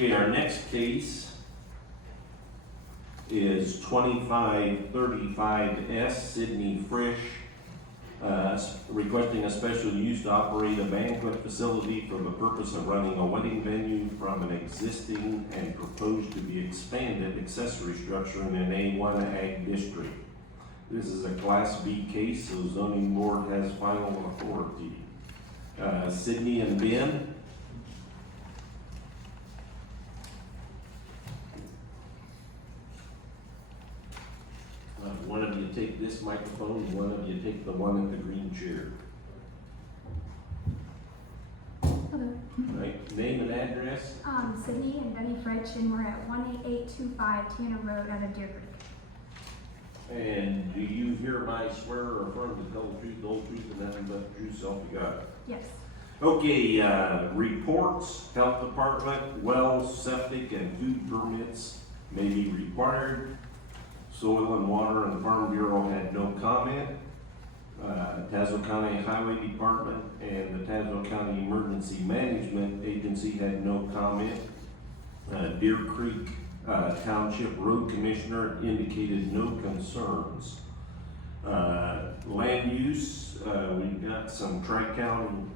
Okay, our next case is 2535S Sydney Frisch, requesting a special use to operate a banquet facility for the purpose of running a wedding venue from an existing and proposed to be expanded accessory structure in an A1 Ag district. This is a Class B case, so zoning board has final authority. Sydney and Ben. One of you take this microphone, and one of you take the one at the green chair. Hello. Right, name and address? Sydney and Benny Fritsch, and we're at 18825 Tanner Road out of Deer Creek. And do you hereby swear or affirm to tell the truth, the whole truth, and nothing but the truth, self you got? Yes. Okay, reports, health department, wells, septic, and food permits may be required. Soil and Water and the Farm Bureau had no comment. Tazewell County Highway Department and the Tazewell County Emergency Management Agency had no comment. Deer Creek Township Road Commissioner indicated no concerns. Land use, we've got some Tri-County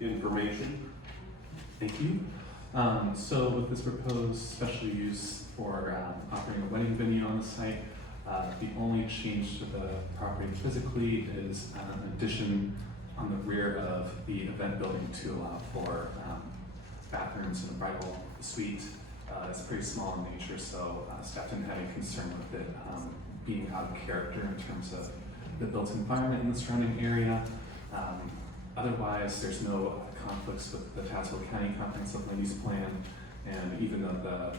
information. Thank you. So with this proposed special use for operating a wedding venue on the site, the only change to the property physically is an addition on the rear of the event building to allow for bathrooms and a bridal suite. It's pretty small in nature, so staff didn't have any concern with it being out of character in terms of the built environment in the surrounding area. Otherwise, there's no conflicts with the Tazewell County Comprehensive Land Use Plan, and even though the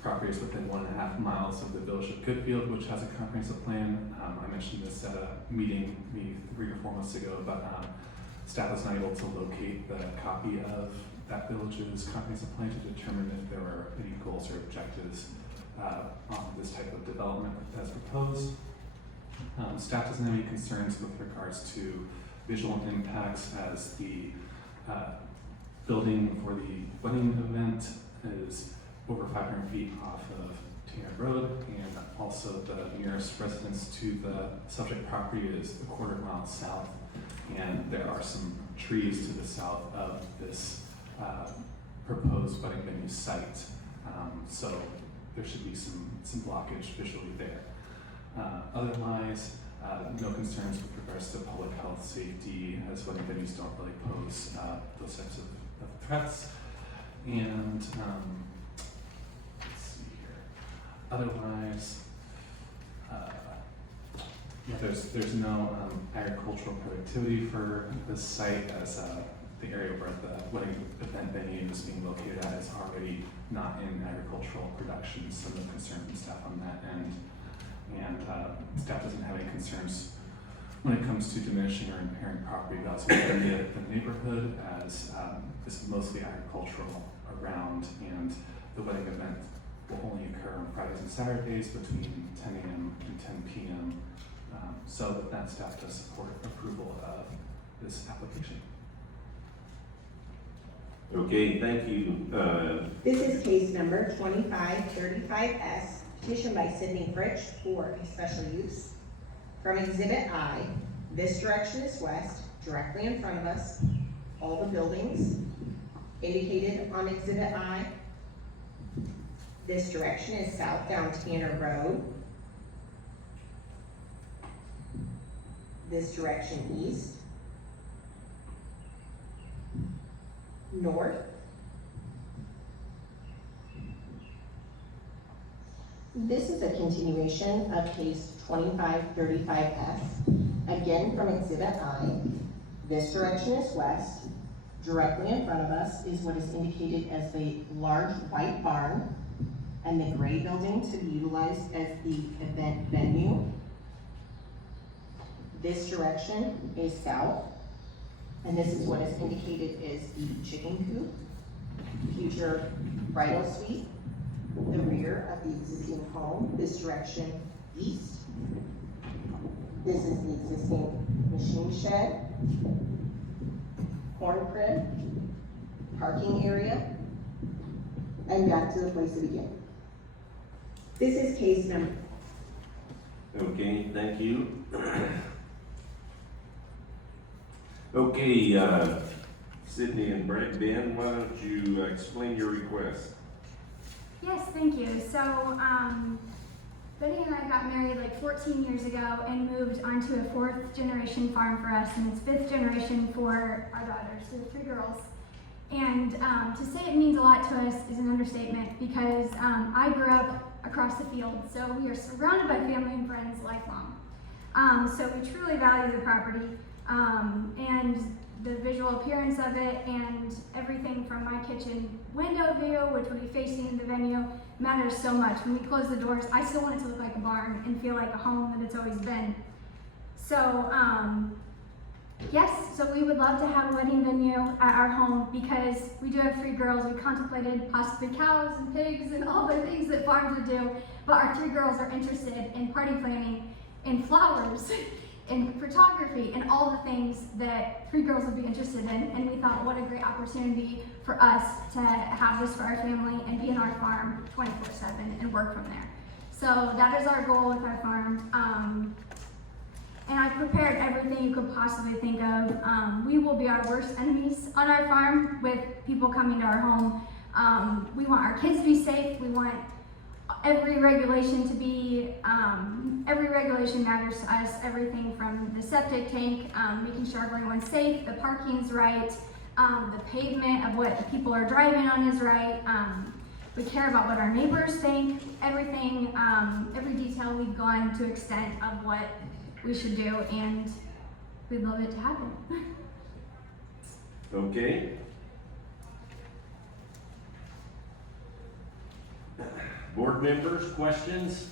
property is within 1.5 miles of the Village of Goodfield, which has a comprehensive plan, I mentioned this at a meeting maybe 3 or 4 months ago, but staff was not able to locate the copy of that village's comprehensive plan to determine if there were any goals or objectives on this type of development as proposed. Staff doesn't have any concerns with regards to visual impacts, as the building for the wedding event is over 500 feet off of Tanner Road, and also the nearest residence to the subject property is a 1/4 mile south, and there are some trees to the south of this proposed wedding venue site, so there should be some blockage visually there. Otherwise, no concerns with regards to public health, safety, as wedding venues don't really pose those types of threats. And let's see here. Otherwise, there's no agricultural productivity for this site, as the area where the wedding event venue is being located at is already not in agricultural production, so no concern from staff on that end. And staff doesn't have any concerns when it comes to diminishing or impairing property values within the neighborhood, as it's mostly agricultural around, and the wedding event will only occur on Fridays and Saturdays between 10 a.m. and 10 p.m. So with that, staff does support approval of this application. Okay, thank you. This is case number 2535S, petition by Sydney Fritsch for a special use. From Exhibit I, this direction is west, directly in front of us. All the buildings indicated on Exhibit I. This direction is south down Tanner Road. This direction east. North. This is a continuation of case 2535S, again from Exhibit I. This direction is west. Directly in front of us is what is indicated as the large white barn and the gray building to be utilized as the event venue. This direction is south, and this is what is indicated as the chicken coop, future bridal suite, the rear of the existing home, this direction east. This is the existing machine shed, corn crib, parking area, and back to the place to begin. This is case number. Okay, thank you. Okay, Sydney and Ben, why don't you explain your request? Yes, thank you. So, Betty and I got married like 14 years ago and moved onto a 4th generation farm for us, and it's 5th generation for our daughters, so 3 girls. And to say it means a lot to us is an understatement, because I grew up across the field, so we are surrounded by family and friends lifelong. So we truly value the property, and the visual appearance of it, and everything from my kitchen window view, which will be facing the venue, matters so much. When we close the doors, I still want it to look like a barn and feel like a home that it's always been. So, yes, so we would love to have a wedding venue at our home, because we do have 3 girls. We contemplated possibly cows and pigs and all the things that farms would do, but our 3 girls are interested in party planning, in flowers, in photography, and all the things that 3 girls would be interested in. And we thought, what a great opportunity for us to have this for our family and be in our farm 24/7 and work from there. So that is our goal with our farm. And I prepared everything you could possibly think of. We will be our worst enemies on our farm with people coming to our home. We want our kids to be safe. We want every regulation to be, every regulation matters to us. Everything from the septic tank, making sure everyone's safe, the parking's right, the pavement of what the people are driving on is right. We care about what our neighbors think. Everything, every detail we've gone to extent of what we should do, and we'd love it to happen. Okay. Board members, questions?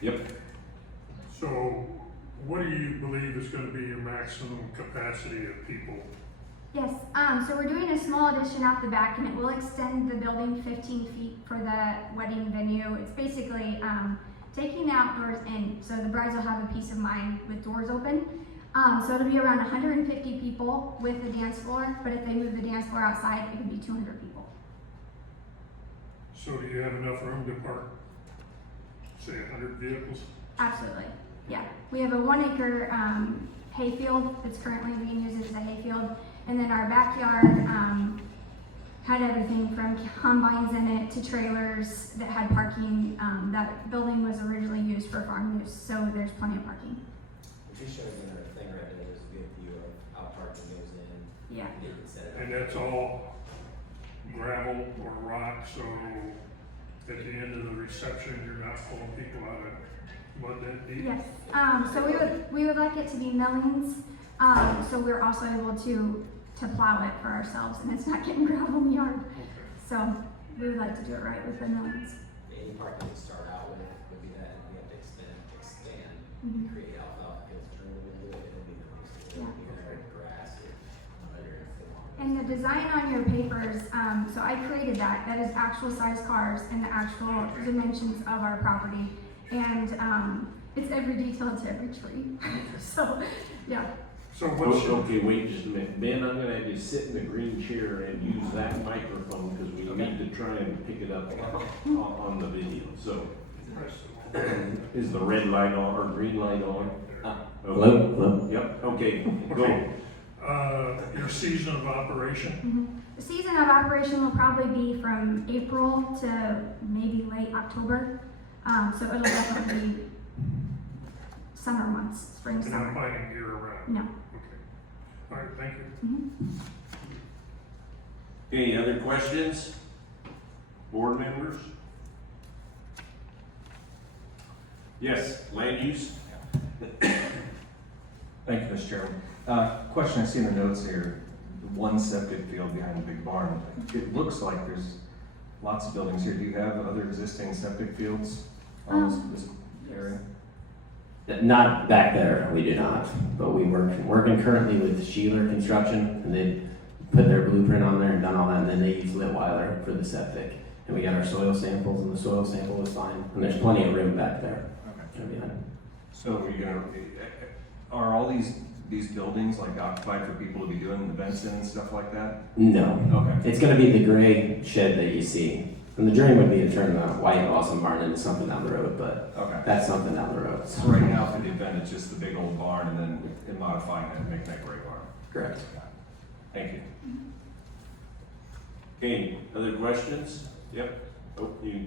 Yep. So what do you believe is going to be your maximum capacity of people? Yes, so we're doing a small addition out the back, and it will extend the building 15 feet for the wedding venue. It's basically taking the outdoors in, so the brides will have a peace of mind with doors open. So it'll be around 150 people with the dance floor, but if they move the dance floor outside, it could be 200 people. So do you have enough room to park, say, 100 vehicles? Absolutely, yeah. We have a 1 acre hayfield that's currently being used as a hayfield, and then our backyard had everything from combines in it to trailers that had parking. That building was originally used for farm use, so there's plenty of parking. If you show me another thing right there, there's a good view of how parking goes in. Yeah. You can set it up. And that's all gravel or rock, so at the end of the reception, you're not pulling people out of mud that deep? Yes, so we would like it to be millings, so we're also able to plow it for ourselves, and it's not getting gravel in the yard. Okay. So we would like to do it right with the millings. Any parking to start out with would be that, we have to expand, Mhm. create alfalfa fields, turn it into it, it'll be nice. Yeah. You can have grass or other. And the design on your papers, so I created that. That is actual size cars and the actual dimensions of our property. And it's every detail to every tree. So, yeah. So what's your, Okay, wait just a minute. Ben, I'm gonna have you sit in the green chair and use that microphone, because we need to try and pick it up on the video. So, is the red light on or green light on? Hello? Hello? Yep, okay, go. Okay. Your season of operation? The season of operation will probably be from April to maybe late October. So it'll definitely be summer months, spring, You're not summer. finding year around? No. Okay. All right, thank you. Mhm. Any other questions? Board members? Yes, land use? Thank you, Mr. Chairman. Question I see in the notes here, the 1 septic field behind the big barn. It looks like there's lots of buildings here. Do you have other existing septic fields on this area? Not back there, we do not, but we working currently with Sheeler Construction, and they put their blueprint on there and done all that, and then they use Litweiler for the septic. And we got our soil samples, and the soil sample was fine, and there's plenty of room back there. Okay. Should be fine. So are you gonna, are all these these buildings like occupied for people to be doing events in and stuff like that? No. Okay. It's gonna be the gray shed that you see. And the dream would be to turn the white awesome barn into something down the road, but Okay. that's something down the road. So right now for the event, it's just the big old barn and then modifying that and making that gray barn. Correct. Thank you. Okay, other questions? Yep. Oh, you,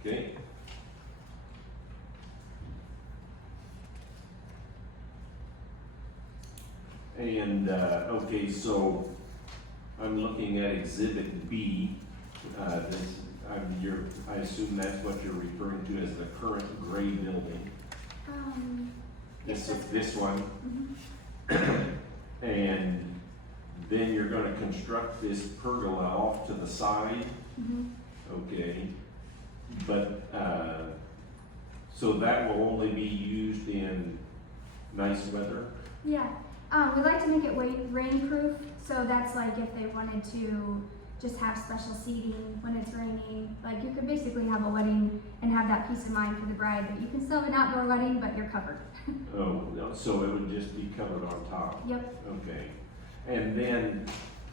okay. And, okay, so I'm looking at Exhibit B. I assume that's what you're referring to as the current gray building. Yes, that's This one. Mhm. And then you're gonna construct this pergola off to the side, Mhm. okay? But, so that will only be used in nice weather? Yeah, we like to make it rainproof, so that's like if they wanted to just have special seating when it's raining. Like you could basically have a wedding and have that peace of mind for the bride that you can still have an outdoor wedding, but you're covered. Oh, no, so it would just be covered on top? Yep. Okay. And then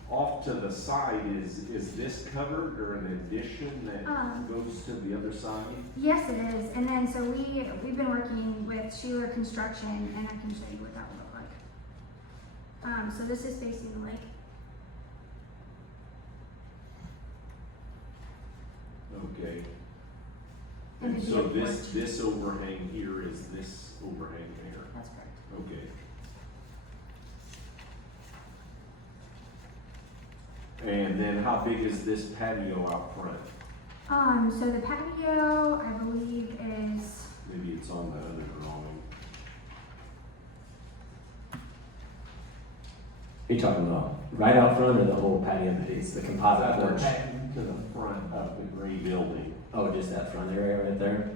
off to the side, is this covered or an addition that goes to the other side? Yes, it is. And then so we've been working with Sheeler Construction, and I can show you what that would look like. So this is facing the lake. Okay. And And it'd be so a porch. this overhang here is this overhang there? That's correct. Okay. And then how big is this patio out front? So the patio, I believe, is Maybe it's on the other drawing. Are you talking about right out front or the whole patio piece, the composite porch? To the front of the gray building. Oh, just that front area right there?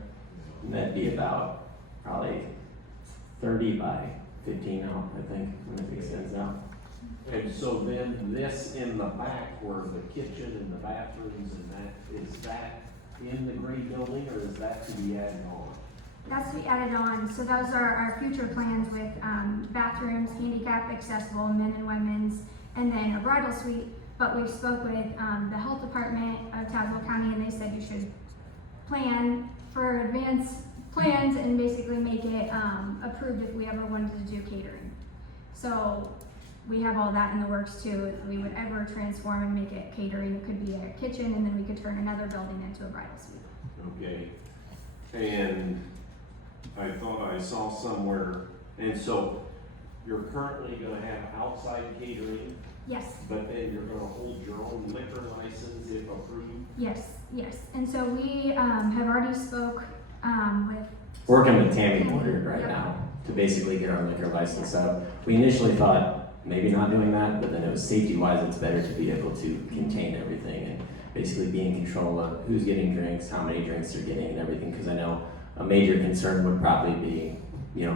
That'd be about probably 30 by 15 out, I think, when it extends out. And so then this in the back where the kitchen and the bathrooms and that, is that in the gray building or is that to be added on? that's to be added on. So those are our future plans with bathrooms, handicap accessible, men and women's, and then a bridal suite. But we've spoke with the health department of Tazewell County, and they said you should plan for advanced plans and basically make it approved if we ever wanted to do catering. So we have all that in the works too. If we would ever transform and make it catering, it could be a kitchen, and then we could turn another building into a bridal suite. Okay. And I thought I saw somewhere, and so you're currently gonna have outside catering, Yes. but then you're gonna hold your own liquor license if approved? Yes, yes. And so we have already spoke with. Working with Tammy Woodard right now to basically get our liquor license up. We initially thought maybe not doing that, but then it was safety-wise, it's better to be able to contain everything and basically be in control of who's getting drinks, how many drinks they're getting and everything, because I know a major concern would probably be,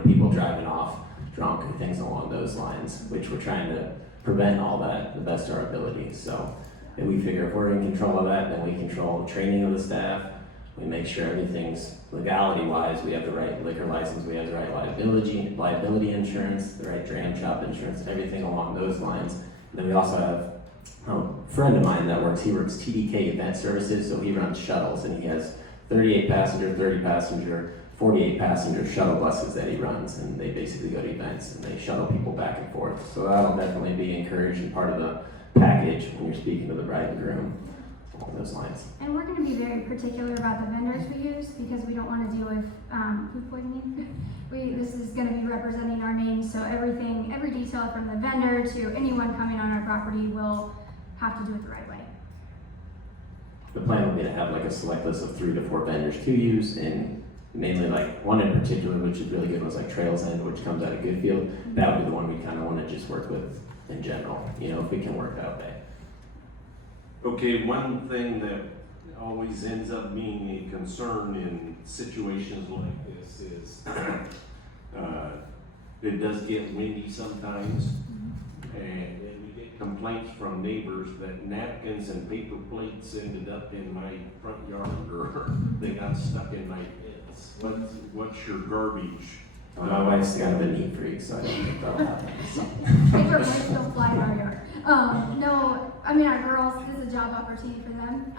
people driving off drunk or things along those lines, which we're trying to prevent all that the best of our ability. So, and we figure if we're in control of that, then we control the training of the staff. We make sure everything's legality-wise, we have the right liquor license, we have the right liability insurance, the right dram shop insurance, everything along those lines. And then we also have a friend of mine that works TDK Event Services, so he runs shuttles, and he has 38 passenger, 30 passenger, 48 passenger shuttle buses that he runs, and they basically go to events and they shuttle people back and forth. So that'll definitely be encouraged and part of the package when you're speaking to the bride and groom, along those lines. And we're gonna be very particular about the vendors we use, because we don't wanna deal with, food poisoning. This is gonna be representing our name, so every detail from the vendor to anyone coming on our property will have to do it the right way. The plan would be to have like a select list of 3 to 4 vendors to use, and mainly like one in particular, which is really good, was like Trails End, which comes out of Goodfield. That would be the one we kind of want to just work with in general, if we can work that way. Okay, one thing that always ends up being a concern in situations like this is, it does get windy sometimes, and then we get complaints from neighbors that napkins and paper plates ended up in my front yard, or they got stuck in my fence. What's your garbage My wife's kind of a neat freak, so I don't think that'll happen. So. Paper planes don't fly in our yard. No, I mean, our girls, this is a job opportunity for them.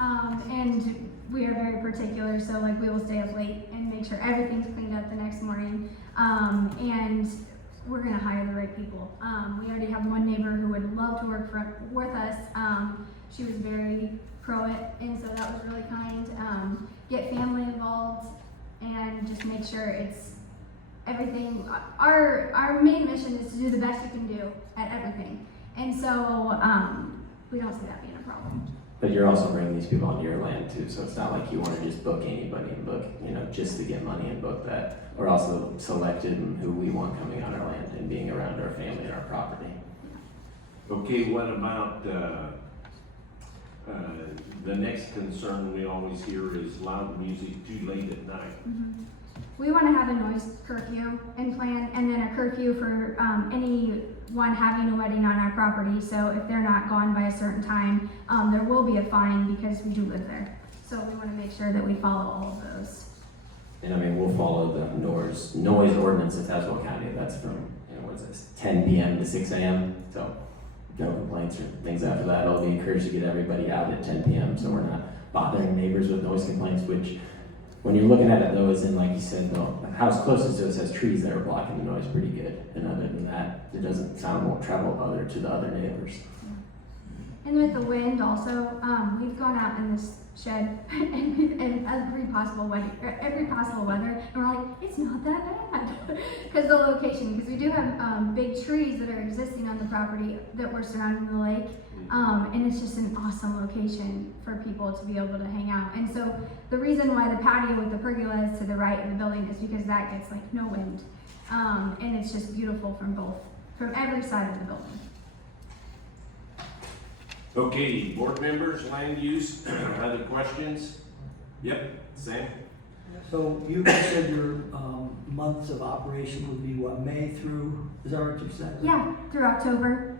And we are very particular, so like we will stay up late and make sure everything's cleaned up the next morning. And we're gonna hire the right people. We already have one neighbor who would love to work with us. She was very pro it, and so that was really kind. Get family involved and just make sure it's everything. Our main mission is to do the best you can do at everything. And so we don't see that being a problem. But you're also bringing these people onto your land too, so it's not like you want to just book anybody and book, just to get money and book that. We're also selected in who we want coming on our land and being around our family and our property. Okay, what about, the next concern we always hear is loud music too late at night. Mm-hmm. We want to have a noise curfew in plan, and then a curfew for anyone having a wedding on our property. So if they're not gone by a certain time, there will be a fine because we do live there. So we want to make sure that we follow all of those. And I mean, we'll follow the noise ordinance in Tazewell County. That's from, 10 p.m. to 6 a.m. So no complaints or things after that. It'll be encouraged to get everybody out at 10 p.m. so we're not bothering neighbors with noise complaints, which when you're looking at it though, is in, like you said, the house closest to us has trees that are blocking the noise pretty good. And other than that, it doesn't sound, won't travel to the other neighbors. And with the wind also, we've gone out in this shed and every possible weather, and we're like, it's not that bad. Because the location, because we do have big trees that are existing on the property that we're surrounding the lake. And it's just an awesome location for people to be able to hang out. And so the reason why the patio with the pergola is to the right of the building is because that gets like no wind. And it's just beautiful from every side of the building. Okay, board members, land use, other questions? Yep, Sam? So you said your months of operation would be what, May through, is that what you said? Yeah, through October.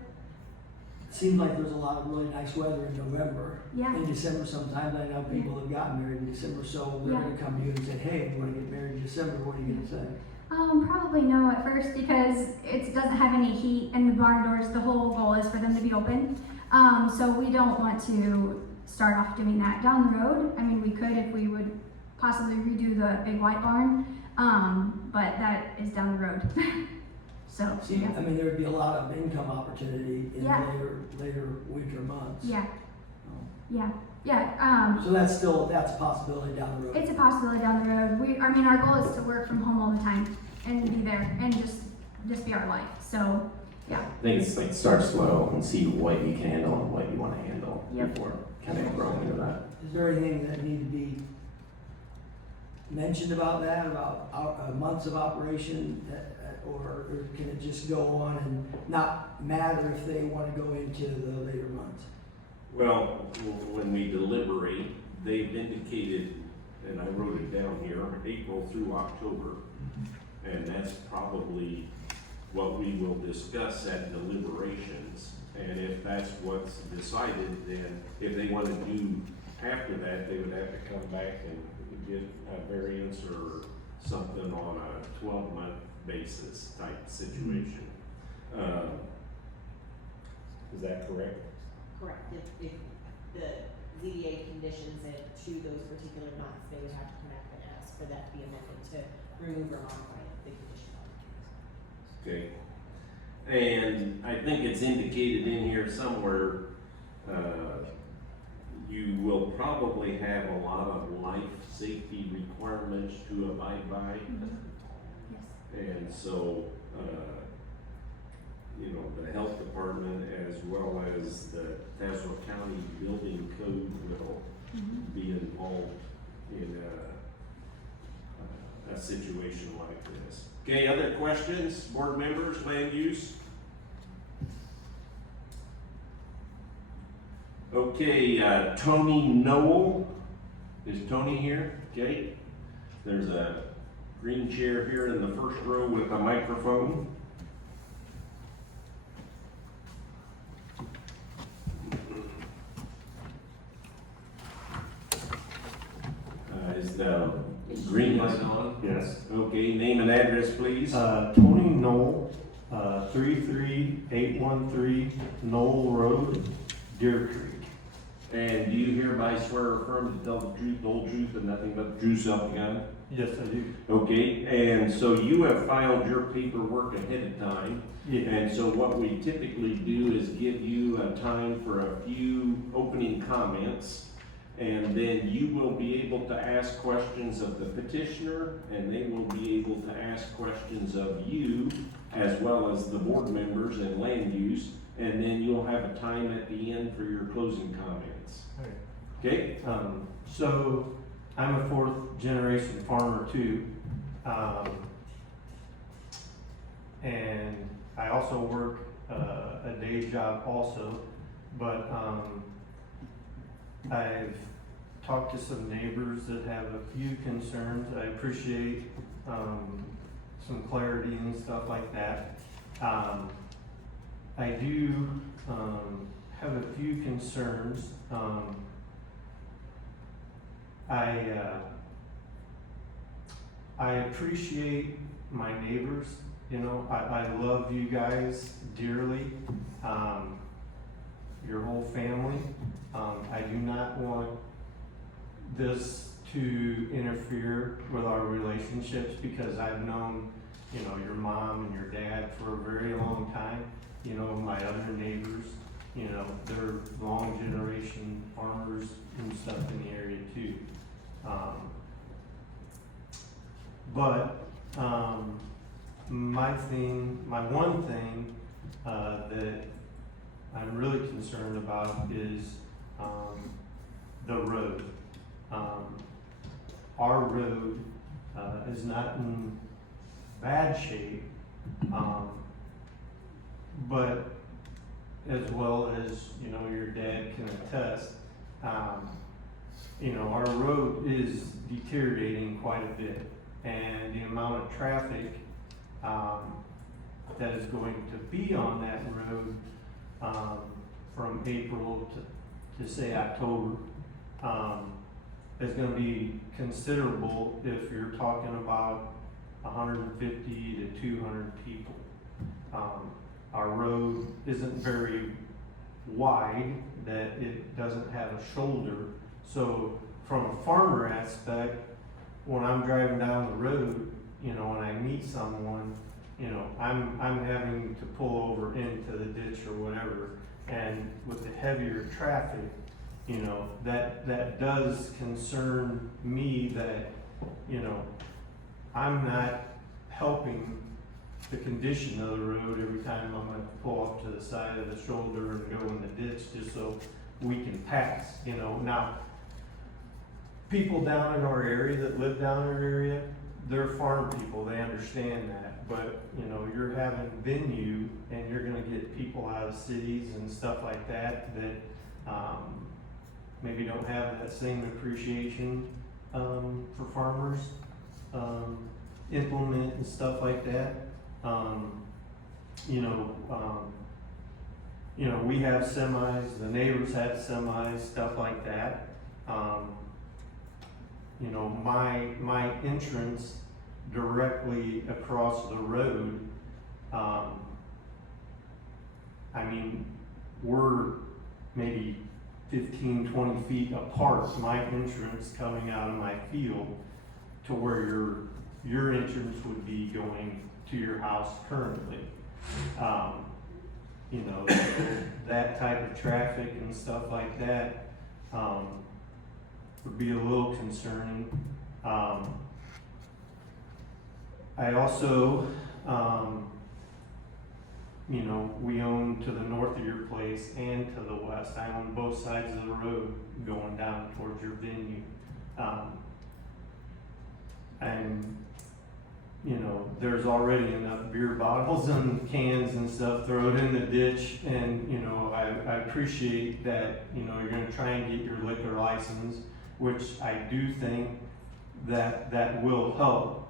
Seemed like there's a lot of really nice weather in November. Yeah. In December sometimes, I know people have gotten married in December, so they're Yeah. gonna come to you and say, hey, we wanna get married in December, what are you gonna say? Probably no at first because it doesn't have any heat and the barn doors, the whole goal is for them to be open. So we don't want to start off doing that down the road. I mean, we could if we would possibly redo the big white barn, but that is down the road. So, See, yeah. I mean, there would be a lot of income opportunity in Yeah. later winter months. Yeah, yeah, yeah. So that's a possibility down the road. It's a possibility down the road. Our goal is to work from home all the time and be there and just be our life. So, yeah. I think it's like start slow and see what you can handle and what you want to handle Yep. before kind of growing into that. Is there anything that need to be mentioned about that, about months of operation, or can it just go on and not matter if they want to go into the later months? Well, when we deliberate, they've indicated, and I wrote it down here, April through October. And that's probably what we will discuss at deliberations. And if that's what's decided, then if they want to do after that, they would have to come back and get a variance or something on a 12-month basis type situation. Is that correct? Correct. If the ZBA conditions it to those particular months, they would have to come back and ask for that to be amended to remove or modify the condition. Okay. And I think it's indicated in here somewhere, you will probably have a lot of life safety requirements to abide by. Yes. And so, the health department as well as the Tazewell County Building Code will be involved in a situation like this. Okay, other questions, board members, land use? Okay, Tony Noel, is Tony here? Okay, there's a green chair here in the first row with a microphone. Green Light light. on? Yes. Okay, name and address, please. Tony Knoll, 33813 Knoll Road, Deer Creek. And do you hereby swear or affirm to tell the truth, the whole truth, and nothing but the truth, self you got? Yes, I do. Okay, and so you have filed your paperwork ahead of time. Yeah. And so what we typically do is give you a time for a few opening comments. And then you will be able to ask questions of the petitioner, and they will be able to ask questions of you, as well as the board members and land use. And then you'll have a time at the end for your closing comments. Okay? So I'm a fourth generation farmer too. And I also work a day job also, but I've talked to some neighbors that have a few concerns. I appreciate some clarity and stuff like that. I do have a few concerns. I appreciate my neighbors. You know, I love you guys dearly, your whole family. I do not want this to interfere with our relationships, because I've known, you know, your mom and your dad for a very long time. You know, my other neighbors, you know, they're long generation farmers and stuff in the area too. My one thing that I'm really concerned about is the road. Our road is not in bad shape, but as well as, you know, your dad can attest, you know, our road is deteriorating quite a bit, and the amount of traffic that is going to be on that road from April to say October is going to be considerable if you're talking about 150 to 200 people. Our road isn't very wide, that it doesn't have a shoulder. So from a farmer aspect, when I'm driving down the road, you know, when I meet someone, you know, I'm having to pull over into the ditch or whatever. And with the heavier traffic, you know, that does concern me, that, you know, I'm not helping the condition of the road every time I'm gonna pull up to the side of the shoulder and go in the ditch just so we can pass, you know. Now, people down in our area that live down in our area, they're farm people, they understand that. But, you know, you're having venue and you're gonna get people out of cities and stuff like that maybe don't have that same appreciation for farmers, implement and stuff like that. You know, we have semis, the neighbors have semis, stuff like that. You know, my entrance directly across the road, I mean, we're maybe 15, 20 feet apart, my entrance coming out of my field to where your entrance would be going to your house currently. You know, that type of traffic and stuff like that would be a little concerning. I also, you know, we own to the north of your place and to the west. I own both sides of the road going down towards your venue. And, you know, there's already enough beer bottles and cans and stuff thrown in the ditch. And, you know, I appreciate that, you know, you're gonna try and get your liquor license, which I do think that will help.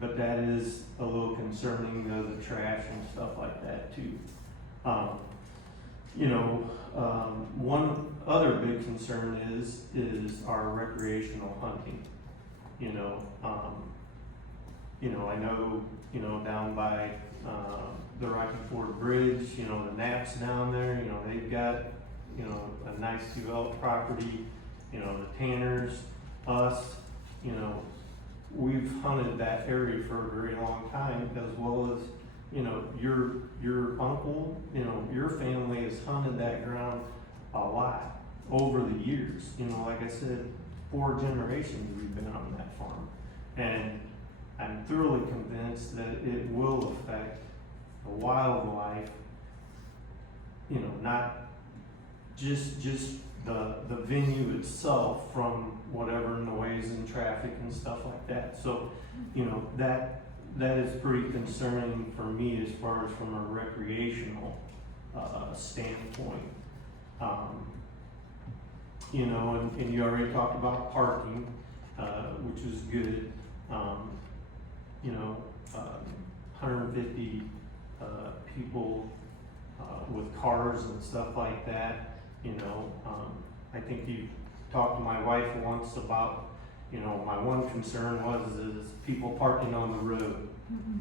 But that is a little concerning, the trash and stuff like that too. You know, one other big concern is our recreational hunting. you know, I know, down by, the Rocky Ford Bridge, the Knapp's down there, they've got, a nice developed property, the Tanners, us, we've hunted that area for a very long time, as well as, your uncle, your family has hunted that ground a lot over the years. Like I said, 4 generations we've been on that farm. And I'm thoroughly convinced that it will affect the wildlife, not just the venue itself from whatever noise and traffic and stuff like that. So, that is pretty concerning for me as far as from a recreational standpoint. And you already talked about parking, which is good. 150 people with cars and stuff like that. I think you talked to my wife once about, my one concern is people parking on the road,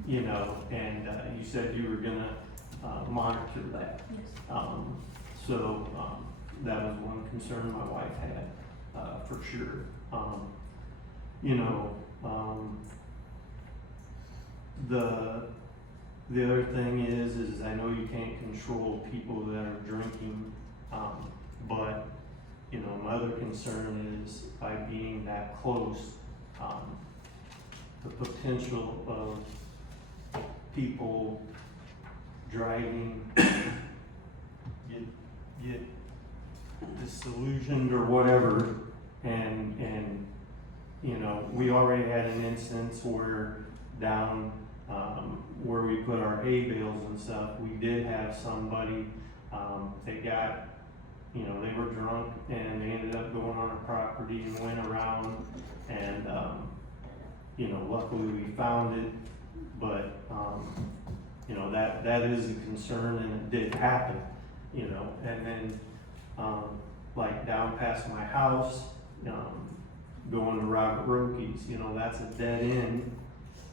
and you said you were gonna monitor that. Yes. So that was one concern my wife had, for sure. The other thing is I know you can't control people that are drinking, but my other concern is by being that close, the potential of people driving, get disillusioned or whatever, and we already had an instance where down where we put our hay bales and stuff, we did have somebody, they got, they were drunk and they ended up going on our property and went around and, luckily we found it, but, that is a concern and it did happen, and then, like down past my house, going to Robert Rokey's, that's a dead end,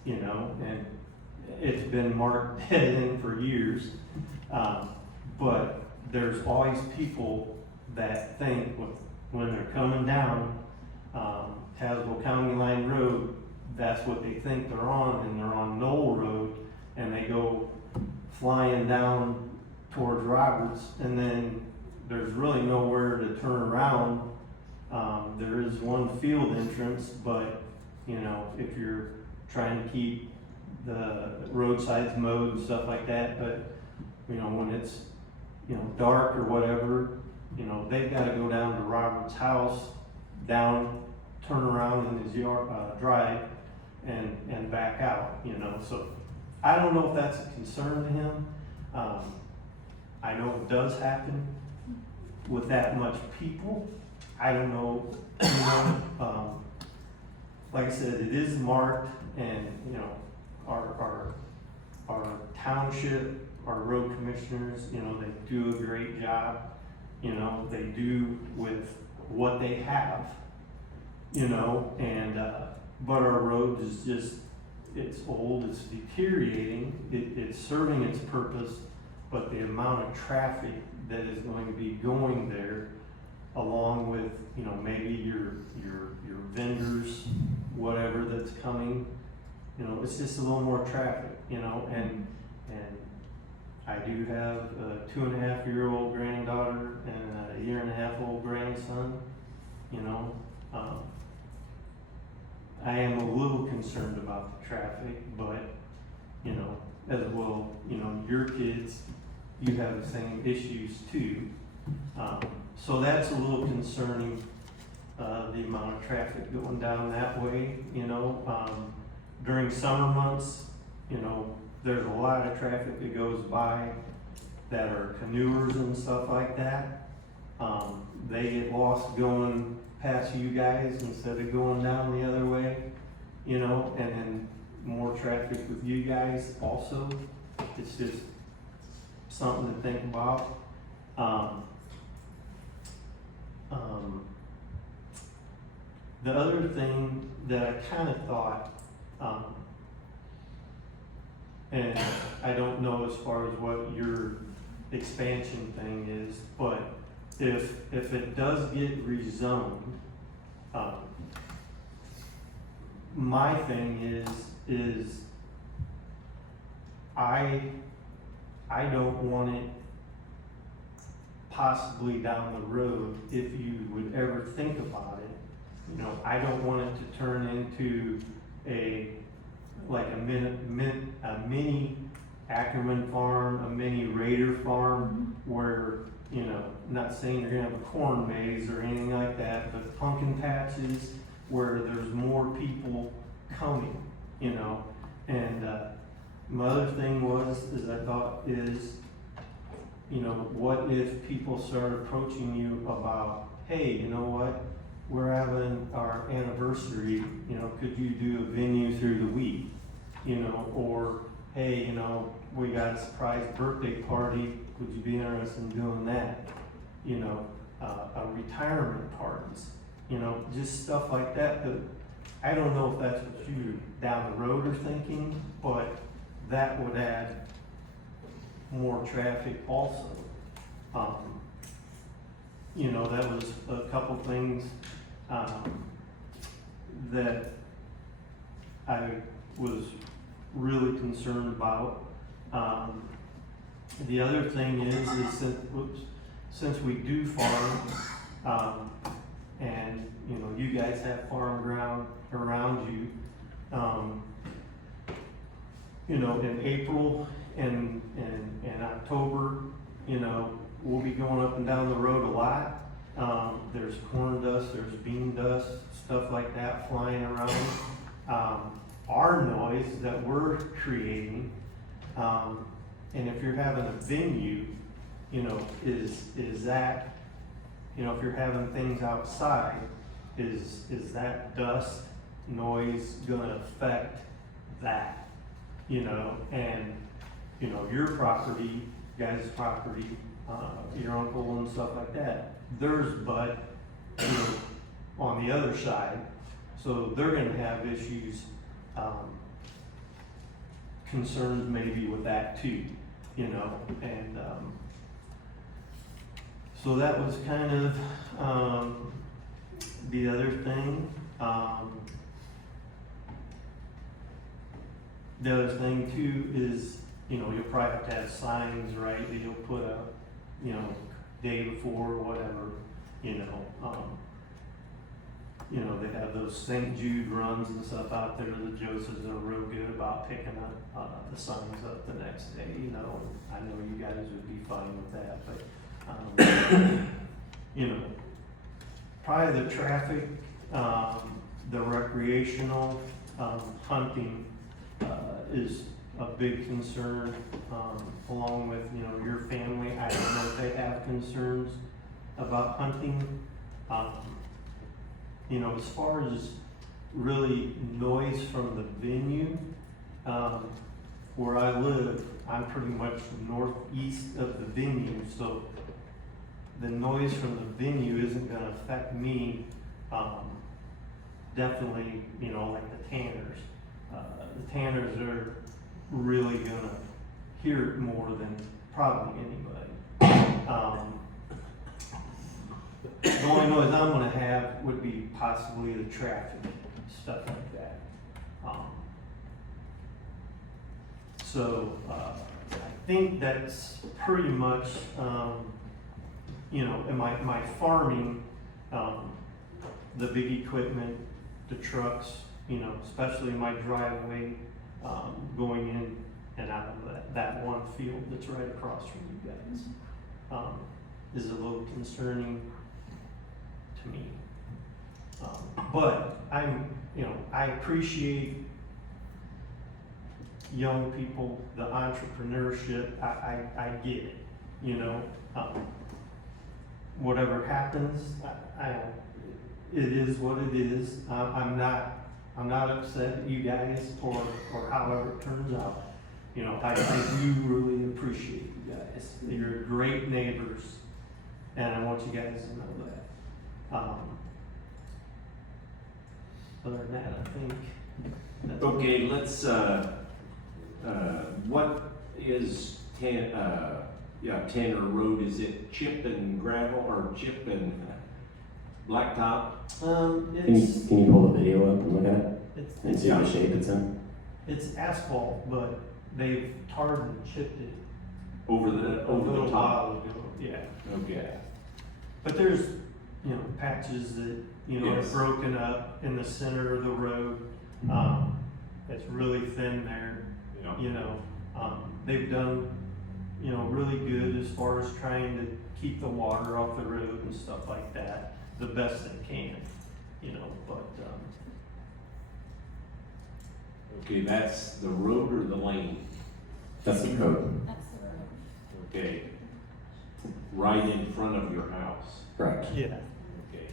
and it's been marked dead end for years. But there's always people that think when they're coming down Tazewell County Line Road, that's what they think they're on, and they're on Knoll Road, and they go flying down towards Roberts, and then there's really nowhere to turn around. There is one field entrance, but if you're trying to keep the roadsides mowed and stuff like that, but when it's dark or whatever, they've got to go down to Robert's house, down, turn around in his yard, drive, and back out. So I don't know if that's a concern to him. I know it does happen with that much people. I don't know, like I said, it is marked, and our township, our road commissioners, they do a great job. They do with what they have, and but our road is just, it's old, it's deteriorating, it's serving its purpose, but the amount of traffic that is going to be going there, along with maybe your vendors, whatever that's coming, it's just a little more traffic, and I do have a 2.5-year-old granddaughter and a 1.5-year-old grandson. I am a little concerned about the traffic, but as well, your kids, you have the same issues too. So that's a little concerning, the amount of traffic going down that way. During summer months, there's a lot of traffic that goes by that are canoers and stuff like that. They get lost going past you guys instead of going down the other way, and then more traffic with you guys also. It's just something to think about. The other thing that I kinda thought, and I don't know as far as what your expansion thing is, but if it does get rezoned, my thing is I don't want it possibly down the road, if you would ever think about it, you know, I don't want it to turn into like a mini Ackerman farm, a mini Raider farm, where, you know, not saying you're gonna have a corn maze or anything like that, but pumpkin patches where there's more people coming, you know, and, my other thing is, you know, what if people start approaching you about, hey, you know what, we're having our anniversary, you know, could you do a venue through the week? You know, or, hey, you know, we got a surprise birthday party, would you be interested in doing that? You know, retirement parties, you know, just stuff like that, that I don't know if that's what you down the road are thinking, but that would add more traffic also. You know, that was a couple things, that I was really concerned about. The other thing is since we do farm, and, you know, you guys have farm ground around you, you know, in April and October, you know, we'll be going up and down the road a lot. There's corn dust, there's bean dust, stuff like that flying around. Our noise that we're creating, and if you're having a venue, you know, is that, you know, if you're having things outside, is that dust noise gonna affect that? You know, and, you know, your property, guys' property, your uncle and stuff like that, there's bud, you know, on the other side, so they're gonna have issues, concerns maybe with that too, you know, and, so that was kind of, the other thing. The other thing too is, you know, you'll probably have to have signs, right, that you'll put up, you know, day before or whatever, you know, they have those St. Jude runs and stuff out there, the Josephs are real good about picking up the signs up the next day, you know, I know you guys would be fine with that, but, you know, probably the traffic, the recreational, hunting, is a big concern, along with, you know, your family. I don't know if they have concerns about hunting. You know, as far as really noise from the venue, where I live, I'm pretty much northeast of the venue, so the noise from the venue isn't gonna affect me, definitely, you know, like the Tanners. The Tanners are really gonna hear it more than probably anybody. The only noise I'm gonna have would be possibly the traffic, stuff like that. So, I think that's pretty much, you know, in my farming, the big equipment, the trucks, you know, especially my driveway, going in and out of that one field that's right across from you guys, is a little concerning to me. But you know, I appreciate young people, the entrepreneurship, I get it, you know. Whatever happens, it is what it is. I'm not upset at you guys or however it turns out. You know, I do really appreciate you guys. You're great neighbors, and I want you guys to know that. other than that, I think. That's Okay, let's, what is Tanner Road, is it chip and gravel or chip and blacktop? It's, Can you pull the video up and look at it and it's, see what shape it's in? it's asphalt, but they've tarred and chipped it Over a the little top? while ago, yeah. Okay. But there's, you know, patches that, you know, are Yes. broken up in the center of the road. It's really thin there, Yeah. you know. They've done, you know, really good as far as trying to keep the water off the road and stuff like that, the best they can, you know, but, Okay, that's the road or the lane? That's the code. Okay. Right in front of your house? Correct. yeah. Okay.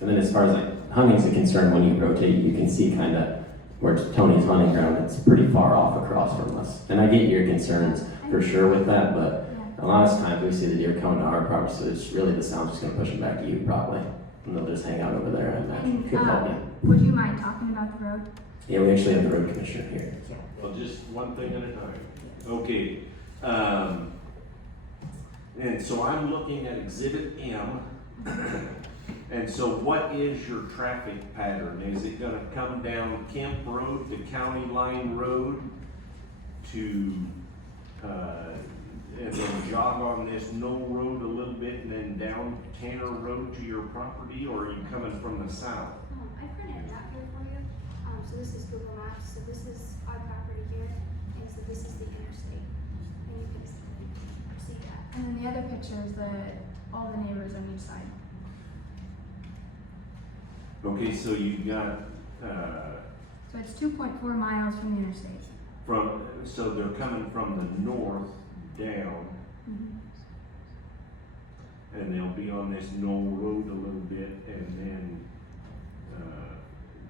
And then as far as like hunting's concerned, when you rotate, you can see kind of where Tony's hunting ground, it's pretty far off across from us. And I get your concerns for sure with that, but Yeah. a lot of times we see the deer coming to our property, so it's really the sound's just gonna push them back to you probably. And they'll just hang out over there, I imagine. And, Could help you. would you mind talking about the road? Yeah, we actually have the road commissioner here, so. Well, just one thing at a time. Okay, and so I'm looking at Exhibit M. And so what is your traffic pattern? Is it gonna come down Kemp Road to County Line Road to, and then jog on this Knoll Road a little bit and then down Tanner Road to your property, or are you coming from the south? I printed it out here for you. So this is Google Maps. So this is our property here, and so this is the interstate, and you can see that. And then the other picture is all the neighbors on each side. Okay, so you've got, So it's 2.4 miles from the interstate. so they're coming from the north down, and they'll be on this Knoll Road a little bit, and then,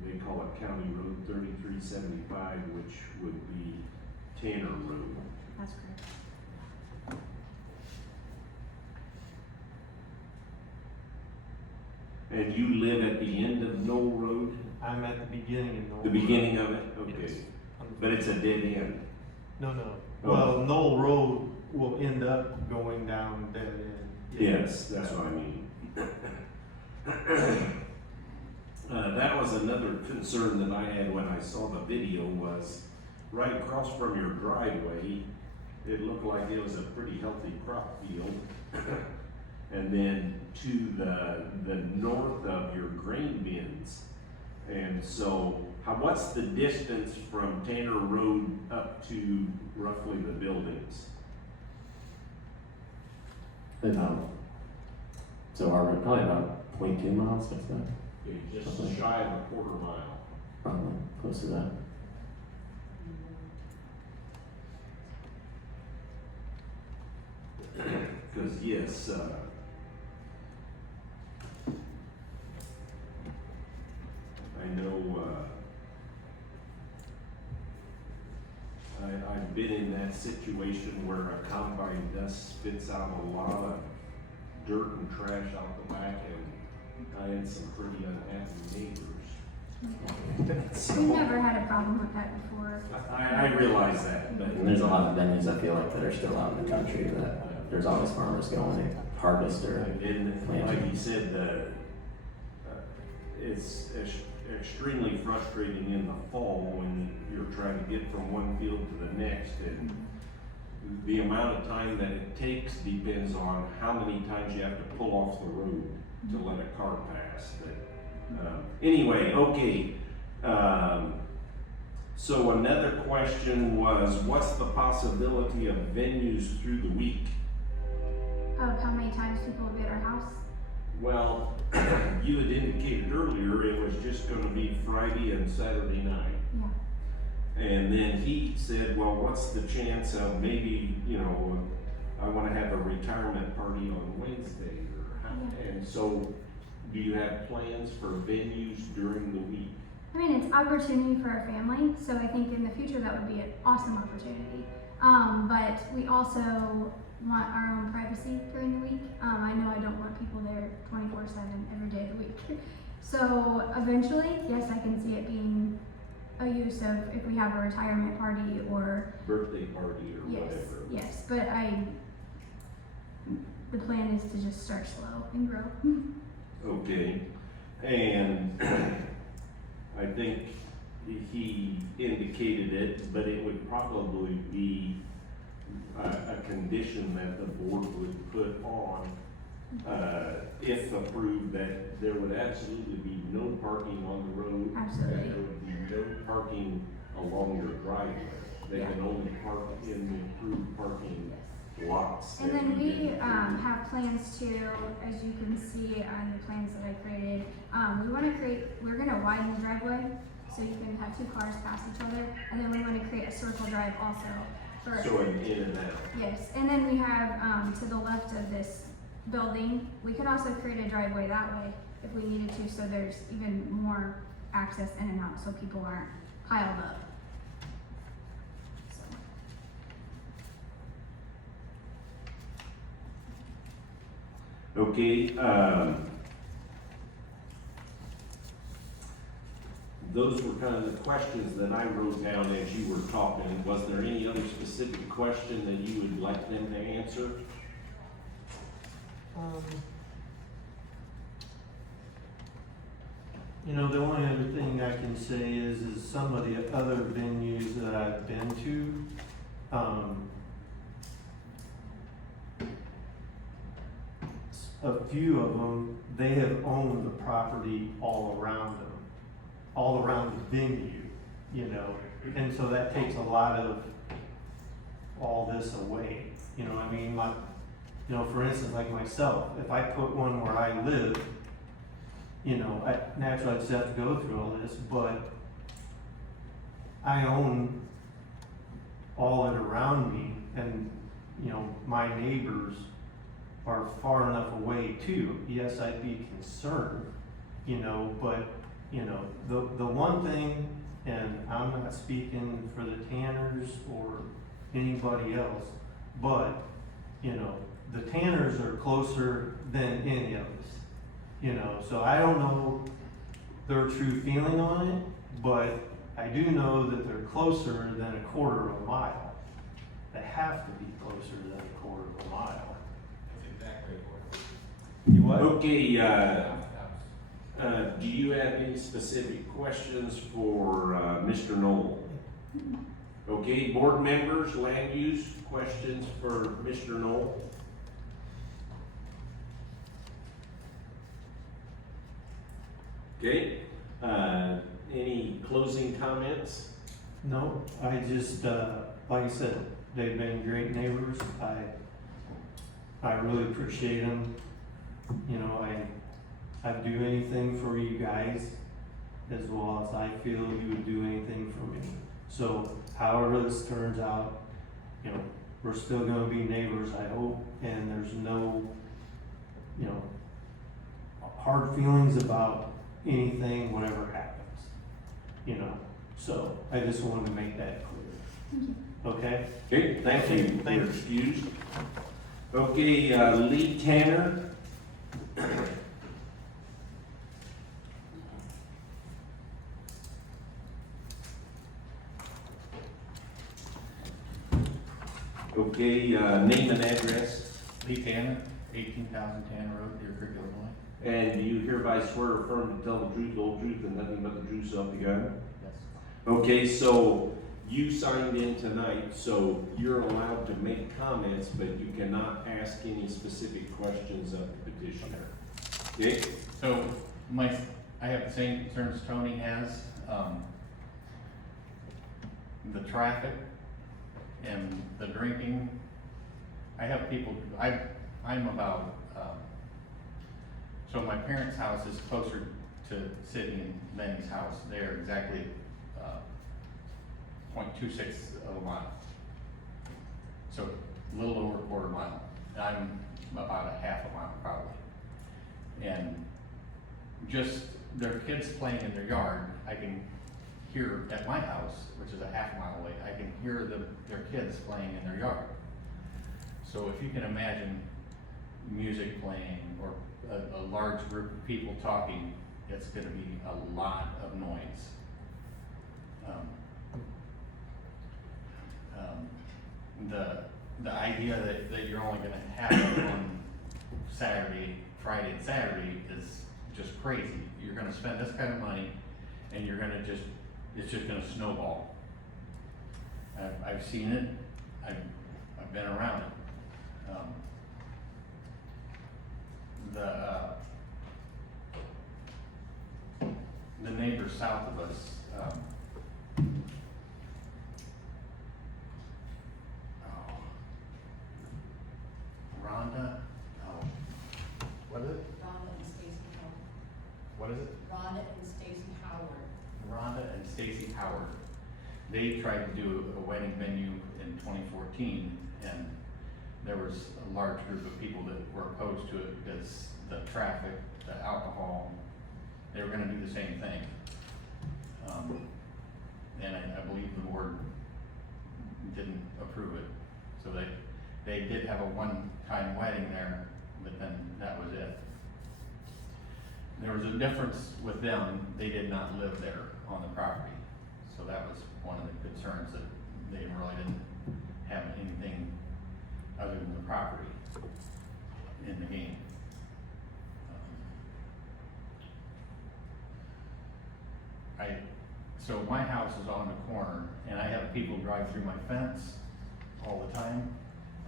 they call it County Road 3375, which would be Tanner Road. That's correct. And you live at the end of Knoll Road, I'm at the beginning of Knoll the Road. beginning of it? Yes. Okay, but it's a dead end. No, no. Oh. Well, Knoll Road will end up going down dead end. Yes, that's what I mean. That was another concern that I had when I saw the video was right across from your driveway, it looked like it was a pretty healthy crop field. And then to the north of your grain bins. And so, what's the distance from Tanner Road up to roughly the buildings? So our road, probably about 0.2 miles, that's that, Okay, just shy of a quarter mile. probably close to that. Because yes, I know, I've been in that situation where a combine dust spits out a lot of dirt and trash out the back, and I had some pretty unhappy neighbors. We've never had a problem with that before. I realize that, but. And there's a lot of venues I feel like that are still out in the country that there's always farmers going to harvest or And like you said, it's extremely frustrating in the fall when you're trying to get from one field to the next, and the amount of time that it takes depends on how many times you have to pull off the road to let a car pass. Anyway, okay. So another question was, what's the possibility of venues through the week? Of how many times people will be at our house? Well, you had indicated earlier it was just gonna be Friday and Saturday night. Yeah. And then he said, well, what's the chance of maybe, I wanna have a retirement party on Wednesday or how? Yeah. And so, do you have plans for venues during the week? I mean, it's opportunity for our family, so I think in the future that would be an awesome opportunity. But we also want our own privacy during the week. I know I don't want people there 24/7 every day of the week. So eventually, yes, I can see it being a use of if we have a retirement party or Birthday party or yes, whatever. yes. But the plan is to just start slow and grow. Okay, and I think he indicated it, but it would probably be a condition that the board would put on, if approved, that there would absolutely be no parking on the road. Absolutely. And there would be no parking along your driveway. They Yeah. can only park in the approved parking lots. And that then you we did approve. have plans to, as you can see on the plans that I created, we're gonna widen the driveway so you can have two cars pass each other, and then we wanna create a circle drive also for. So an in and out. Yes, and then we have, to the left of this building, we could also create a driveway that way if we needed to, so there's even more access in and out, so people aren't piled up. So. Okay, those were kind of the questions that I wrote down as you were talking. Was there any other specific question that you would like them to answer? You know, the only other thing I can say is some of the other venues that I've been to, a few of them, they have owned the property all around them, all around the venue, you know, and so that takes a lot of all this away, you know, I mean, you know, for instance, like myself, if I put one where I live, you know, naturally I'd just have to go through all this, but I own all it around me, and, you know, my neighbors are far enough away too. Yes, I'd be concerned, you know, but, you know, the one thing, and I'm not speaking for the Tanners or anybody else, but, you know, the Tanners are closer than any of us. You know, so I don't know their true feeling on it, but I do know that they're closer than a quarter of a mile. They have to be closer than a quarter of a mile. That's exactly what. You what? Okay, do you have any specific questions for, Mr. Knoll? Okay, board members, land use, questions for Mr. Knoll? Okay, any closing comments? No, I just, like I said, they've been great neighbors. I really appreciate them. You know, I'd do anything for you guys as well as I feel you would do anything for me. So however this turns out, you know, we're still gonna be neighbors, I hope, and there's no, you know, hard feelings about anything, whatever happens, you know. So I just wanted to make that clear. Okay? Okay, thank you. Thank you. You're excused. Okay, Lee Tanner. Okay, name and address, Lee Tanner, 18,000 Tanner Road, Deer Creek, Illinois. and do you hereby swear or affirm to tell the truth, the whole truth, and nothing but the truth, so help you God? Yes. Okay, so you signed in tonight, so you're allowed to make comments, but you cannot ask any specific questions of the petitioner. Okay? So I have the same concerns Tony has. The traffic and the drinking. I have people, I'm about, so my parents' house is closer to Sydney and Benny's house. They're exactly 0.26 of a mile. So a little over a quarter mile. I'm about a half a mile probably. And just their kids playing in their yard, I can hear at my house, which is a half mile away, I can hear their kids playing in their yard. So if you can imagine music playing or a large group of people talking it's gonna be a lot of noise. The idea that you're only gonna have it on Saturday, Friday and Saturday is just crazy. You're gonna spend this kind of money and you're gonna it's just gonna snowball. I've seen it, I've been around it. The neighbor south of us, Rhonda, what is it? Rhonda and Stacy Howard. What is it? Rhonda and Stacy Howard. Rhonda and Stacy Howard. They tried to do a wedding venue in 2014, and there was a large group of people that were opposed to it because the traffic, the alcohol, they were gonna do the same thing. And I believe the board didn't approve it. So they did have a one-time wedding there, but then that was it. There was a difference with them, they did not live there on the property. So that was one of the concerns, that they really didn't have anything other than the property in the game. So my house is on the corner, and I have people drive through my fence all the time.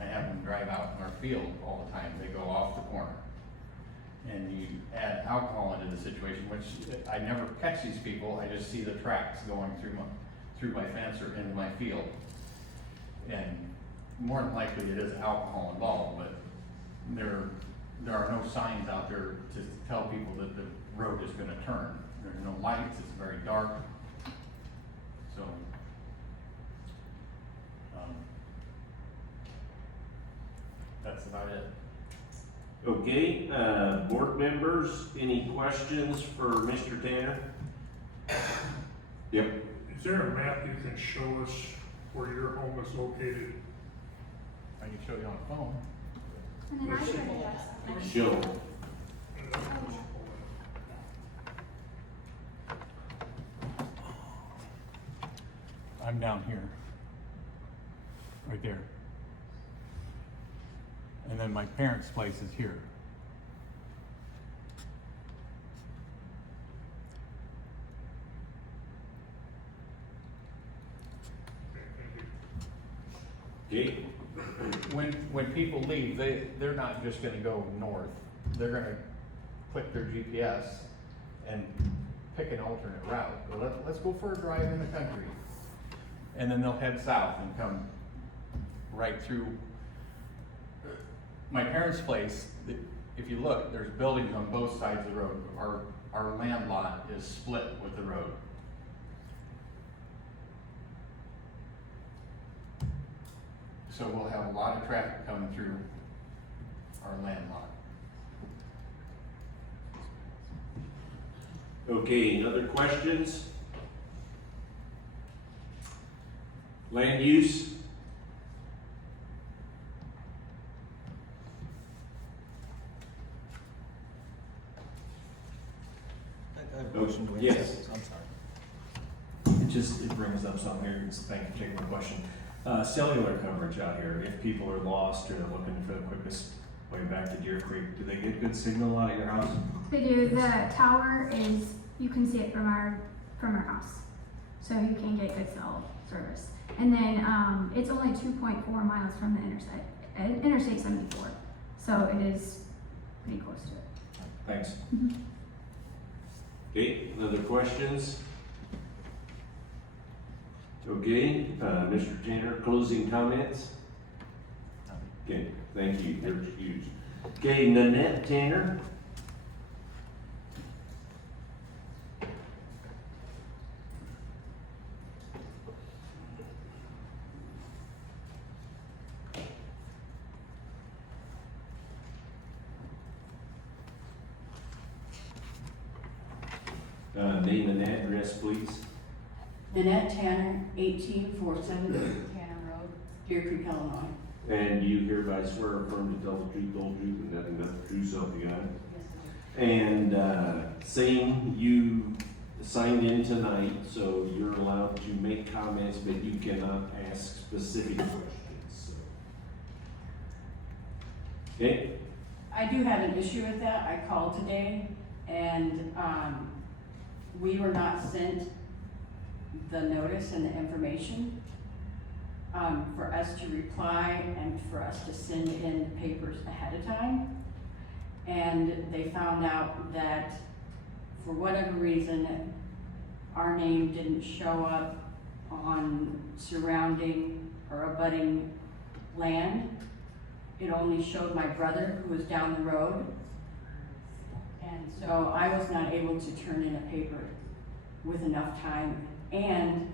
I have them drive out in our field all the time, they go off the corner. And you add alcohol into the situation, which I never catch these people, I just see the tracks going through my fence or into my field. And more than likely it is alcohol involved, but there are no signs out there to tell people that the road is gonna turn. There's no lights, it's very dark. So, that's about it. Okay, board members, any questions for Mr. Tanner? Yep. Is there a map you can show us where your home is located? I can show you on the phone. And then I can address. Sure. I'm down here, right there. And then my parents' place is here. Okay, When people leave, they're not just gonna go north, they're gonna click their GPS and pick an alternate route. Well, let's go for a drive in the country. And then they'll head south and come right through. My parents' place, if you look, there's buildings on both sides of the road. Our land lot is split with the road. So we'll have a lot of traffic coming through our land lot. okay, any other questions? Land use? I have a question. Yes. I'm sorry. It brings up something here, thank you for taking my question. Cellular coverage out here, if people are lost or they're looking for the quickest way back to Deer Creek, do they get good signal out of your house? They do. The tower is, you can see it from our house, so you can get good cell service. And then it's only 2.4 miles from the Interstate 74, so it is pretty close to it. Thanks. Okay, other questions? Okay, Mr. Tanner, closing comments? Okay, thank you, you're excused. Okay, Nanette Tanner? Name and address, please. Nanette Tanner, 18470 Tanner Road, Deer Creek, Illinois. And you hereby swear or affirm to tell the truth, the whole truth, and nothing but the true self you got. Yes, And, same, you signed in tonight, so you're allowed to make comments, but you cannot ask specific questions, so. Okay? I do have an issue with that. I called today and, we were not sent the notice and the information, for us to reply and for us to send in papers ahead of time. And they found out that for whatever reason, our name didn't show up on surrounding or abutting land. It only showed my brother who was down the road. And so I was not able to turn in a paper with enough time. And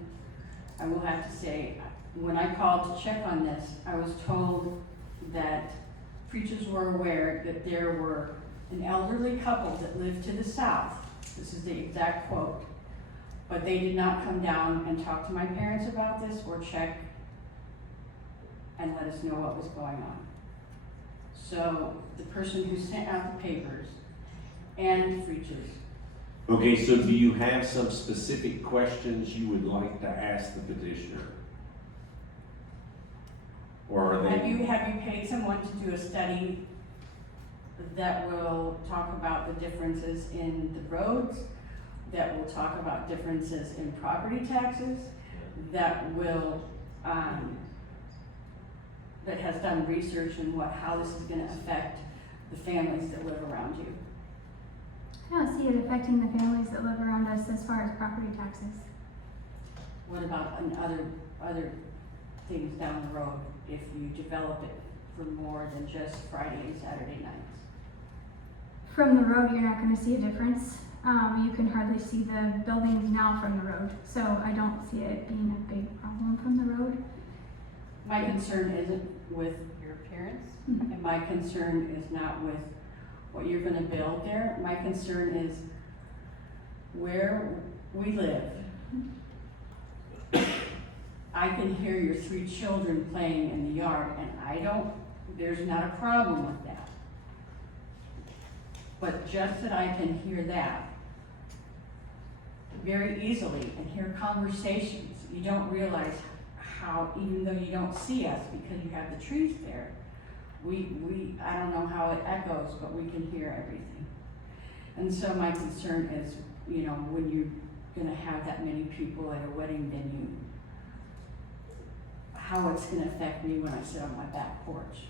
I will have to say, when I called to check on this, I was told that preachers were aware that there were an elderly couple that lived to the south. This is the exact quote. But they did not come down and talk to my parents about this or check and let us know what was going on. So the person who sent out the papers and preachers. Okay, so do you have some specific questions you would like to ask the petitioner? Or are Have they? you paid someone to do a study that will talk about the differences in the roads, that will talk about differences in property taxes, that will, that has done research in how this is gonna affect the families that live around you? I don't see it affecting the families that live around us as far as property taxes. What about other things down the road if you develop it for more than just Friday and Saturday nights? From the road, you're not gonna see a difference. You can hardly see the buildings now from the road, so I don't see it being a big problem from the road. My concern isn't with your appearance, and my concern is not with what you're gonna build there. My concern is where we live. I can hear your 3 children playing in the yard, and there's not a problem with that. But just that I can hear that very easily and hear conversations, you don't realize how, even though you don't see us because you have the trees there, I don't know how it echoes, but we can hear everything. And so my concern is, when you're gonna have that many people at a wedding venue, how it's gonna affect me when I sit on my back porch.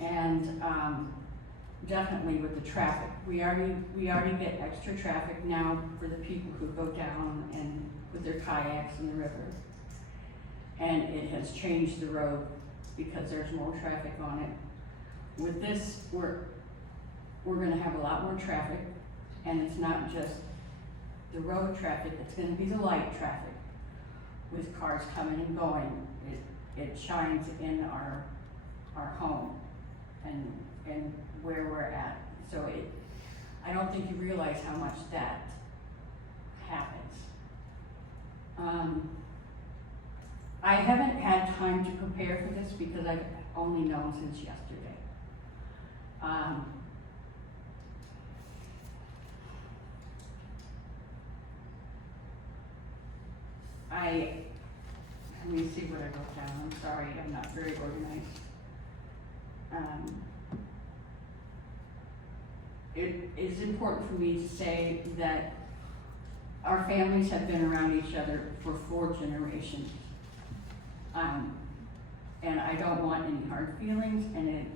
And, definitely with the traffic. We already get extra traffic now for the people who go down and with their kayaks in the river. And it has changed the road because there's more traffic on it. With this, we're gonna have a lot more traffic, and it's not just the road traffic, it's gonna be the light traffic with cars coming and going. It shines in our home and where we're at. So I don't think you realize how much that happens. I haven't had time to prepare for this because I've only known since yesterday. Let me see what I wrote down. I'm sorry, I'm not very organized. It is important for me to say that our families have been around each other for 4 generations. And I don't want any hard feelings, and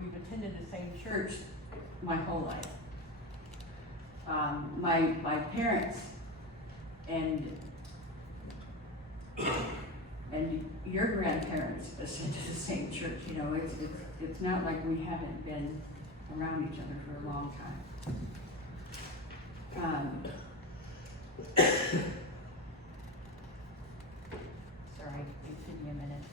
we've attended the same church my whole life. My parents and your grandparents attended the same church. It's not like we haven't been around each other for a long time. Sorry, give me a minute.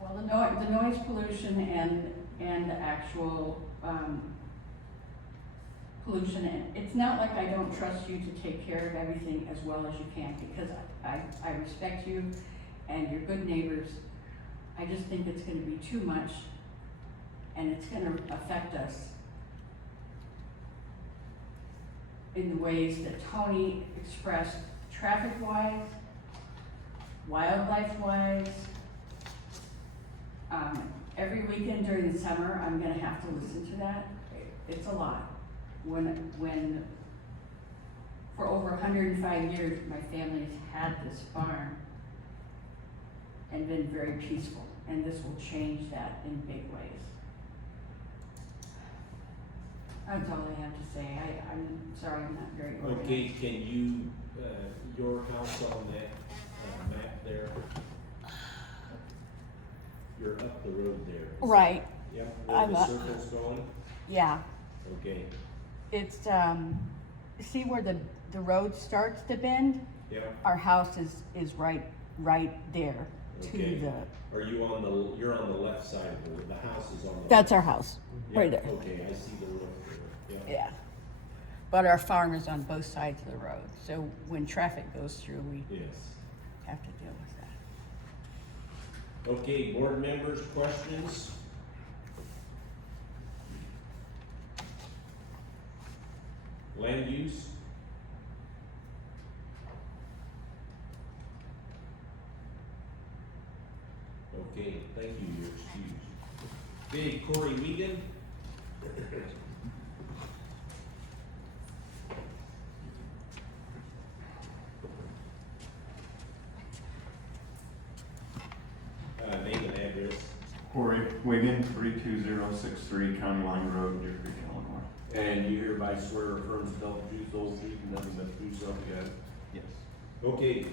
Well, the noise pollution and the actual pollution, and it's not like I don't trust you to take care of everything as well as you can, because I respect you and you're good neighbors. I just think it's gonna be too much, and it's gonna affect us in the ways that Tony expressed, traffic-wise, wildlife-wise. Every weekend during the summer, I'm gonna have to listen to that. It's a lot. When for over 105 years, my family's had this farm and been very peaceful, and this will change that in big ways. That's all I have to say. I'm sorry, I'm not very organized. Okay, can you, your house on that, map there? You're up the road there. Right, Yep, where I'm the up. circle's going? yeah. Okay, It's, see where the road starts to bend? yep, Our house is right there to Okay. the, are you on you're on the left side of the house is on the. that's our house, Yeah, right there. Okay, I see the roof there, yeah. Yeah. But our farm is on both sides of the road, so when traffic goes through, we Yes. have to deal with that. Okay, board members, questions? Land use? Okay, thank you, you're excused. Okay, Corey Wiegand? Name and address. Corey Wiggin, 32063 County Line Road, Deer Creek, Illinois. And you hereby swear or affirm to tell the truth, the whole truth, and nothing but the truth, so help you God? Yes. Okay,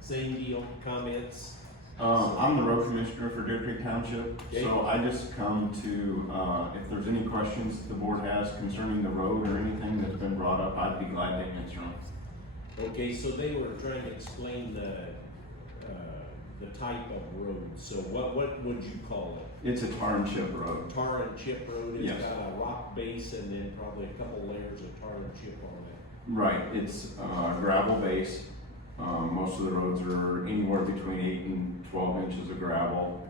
same deal, comments? I'm the road commissioner for Deer Creek Township, Okay. so I just come to, if there's any questions the board has concerning the road or anything that's been brought up, I'd be glad to answer them. Okay, so they were trying to explain the type of road, so what would you call it? It's a tar and chip road. Tar and chip road, it's Yes. got a rock base and then probably a couple layers of tar and chip on it. Right, it's gravel base. Most of the roads are anywhere between 8 and 12 inches of gravel,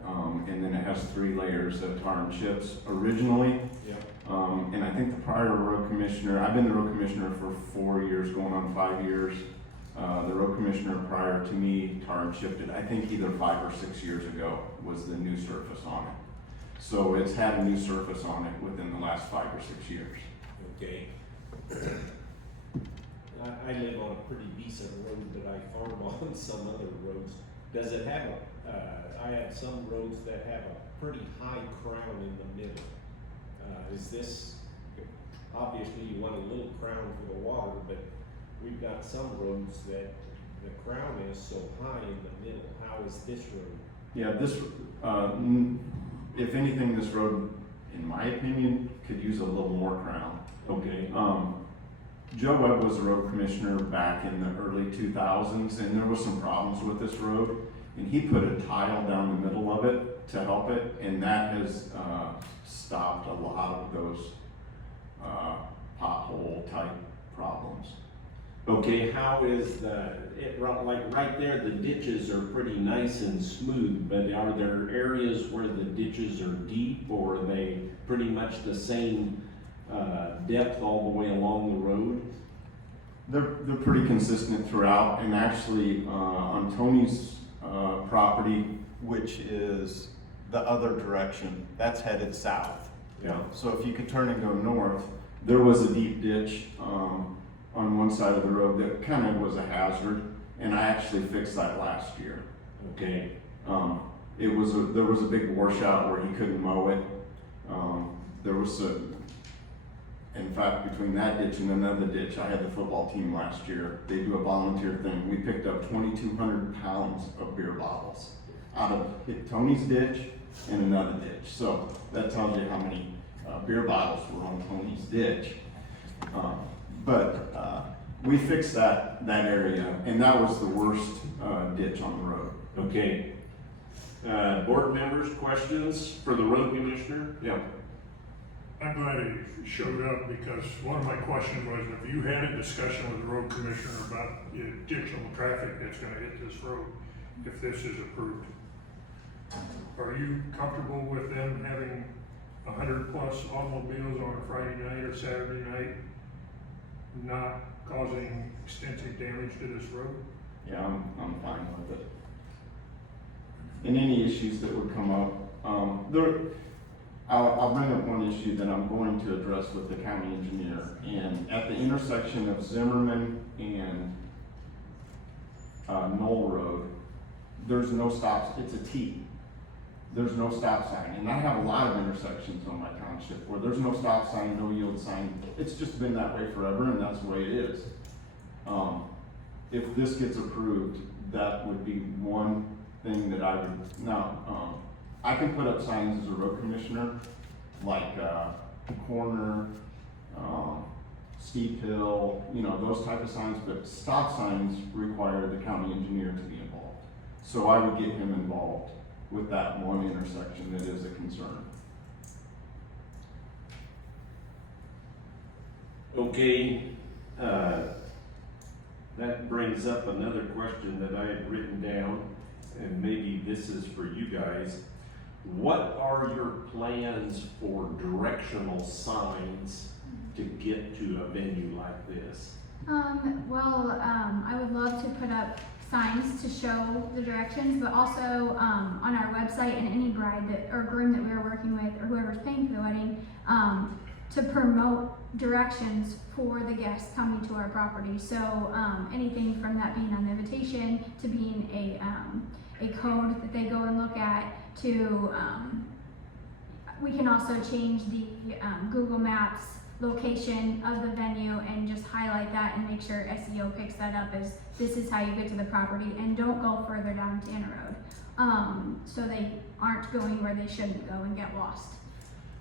and then it has 3 layers of tar and chips originally. Yep. And I think the prior road commissioner, I've been the road commissioner for 4 years, going on 5 years. The road commissioner prior to me tar and chipped it, I think either 5 or 6 years ago was the new surface on it. So it's had a new surface on it within the last 5 or 6 years. Okay. I live on a pretty decent road, but I farm on some other roads. Does it have I have some roads that have a pretty high crown in the middle. Is this, obviously you want a little crown for the water, but we've got some roads that the crown is so high in the middle. How is this road? Yeah, this, if anything, this road, in my opinion, could use a little more crown. Okay. Joe Webb was the road commissioner back in the early 2000s, and there was some problems with this road, and he put a tile down the middle of it to help it, and that has stopped a lot of those pothole type problems. Okay, how is like right there, the ditches are pretty nice and smooth, but are there areas where the ditches are deep, or are they pretty much the same depth all the way along the road? They're pretty consistent throughout, and actually on Tony's property, which is the other direction, that's headed south. Yeah. So if you could turn and go north, there was a deep ditch on one side of the road that kind of was a hazard, and I actually fixed that last year. Okay. There was a big washout where he couldn't mow it. There was in fact, between that ditch and another ditch, I had the football team last year. They do a volunteer thing. We picked up 2,200 pounds of beer bottles out of Tony's ditch and another ditch. So that tells you how many beer bottles were on Tony's ditch. But we fixed that area, and that was the worst ditch on the road. Okay. Board members, questions for the road commissioner? Yeah. I'm glad he showed up because one of my questions was, have you had a discussion with the road commissioner about the additional traffic that's gonna hit this road if this is approved? Are you comfortable with them having 100+ automobiles on a Friday night or Saturday night, not causing extensive damage to this road? Yeah, I'm fine with it. And any issues that would come up, I'll bring up one issue that I'm going to address with the county engineer. And at the intersection of Zimmerman and Knoll Road, there's no stops, it's a T. There's no stop sign. And I have a lot of intersections on my township where there's no stop sign, no yield sign. It's just been that way forever, and that's the way it is. If this gets approved, that would be one thing that I would, now, I can put up signs as a road commissioner, like, corner, steep hill, you know, those type of signs, but stop signs require the county engineer to be involved. So I would get him involved with that one intersection that is a concern. Okay, that brings up another question that I had written down, and maybe this is for you guys. What are your plans for directional signs to get to a venue like this? I would love to put up signs to show the directions, but also on our website and any bride that or groom that we are working with or whoever's paying for the wedding, to promote directions for the guests coming to our property. So anything from that being on the invitation to being a code that they go and look at to we can also change the Google Maps location of the venue and just highlight that and make sure SEO picks that up as this is how you get to the property, and don't go further down Tanner Road. So they aren't going where they shouldn't go and get lost.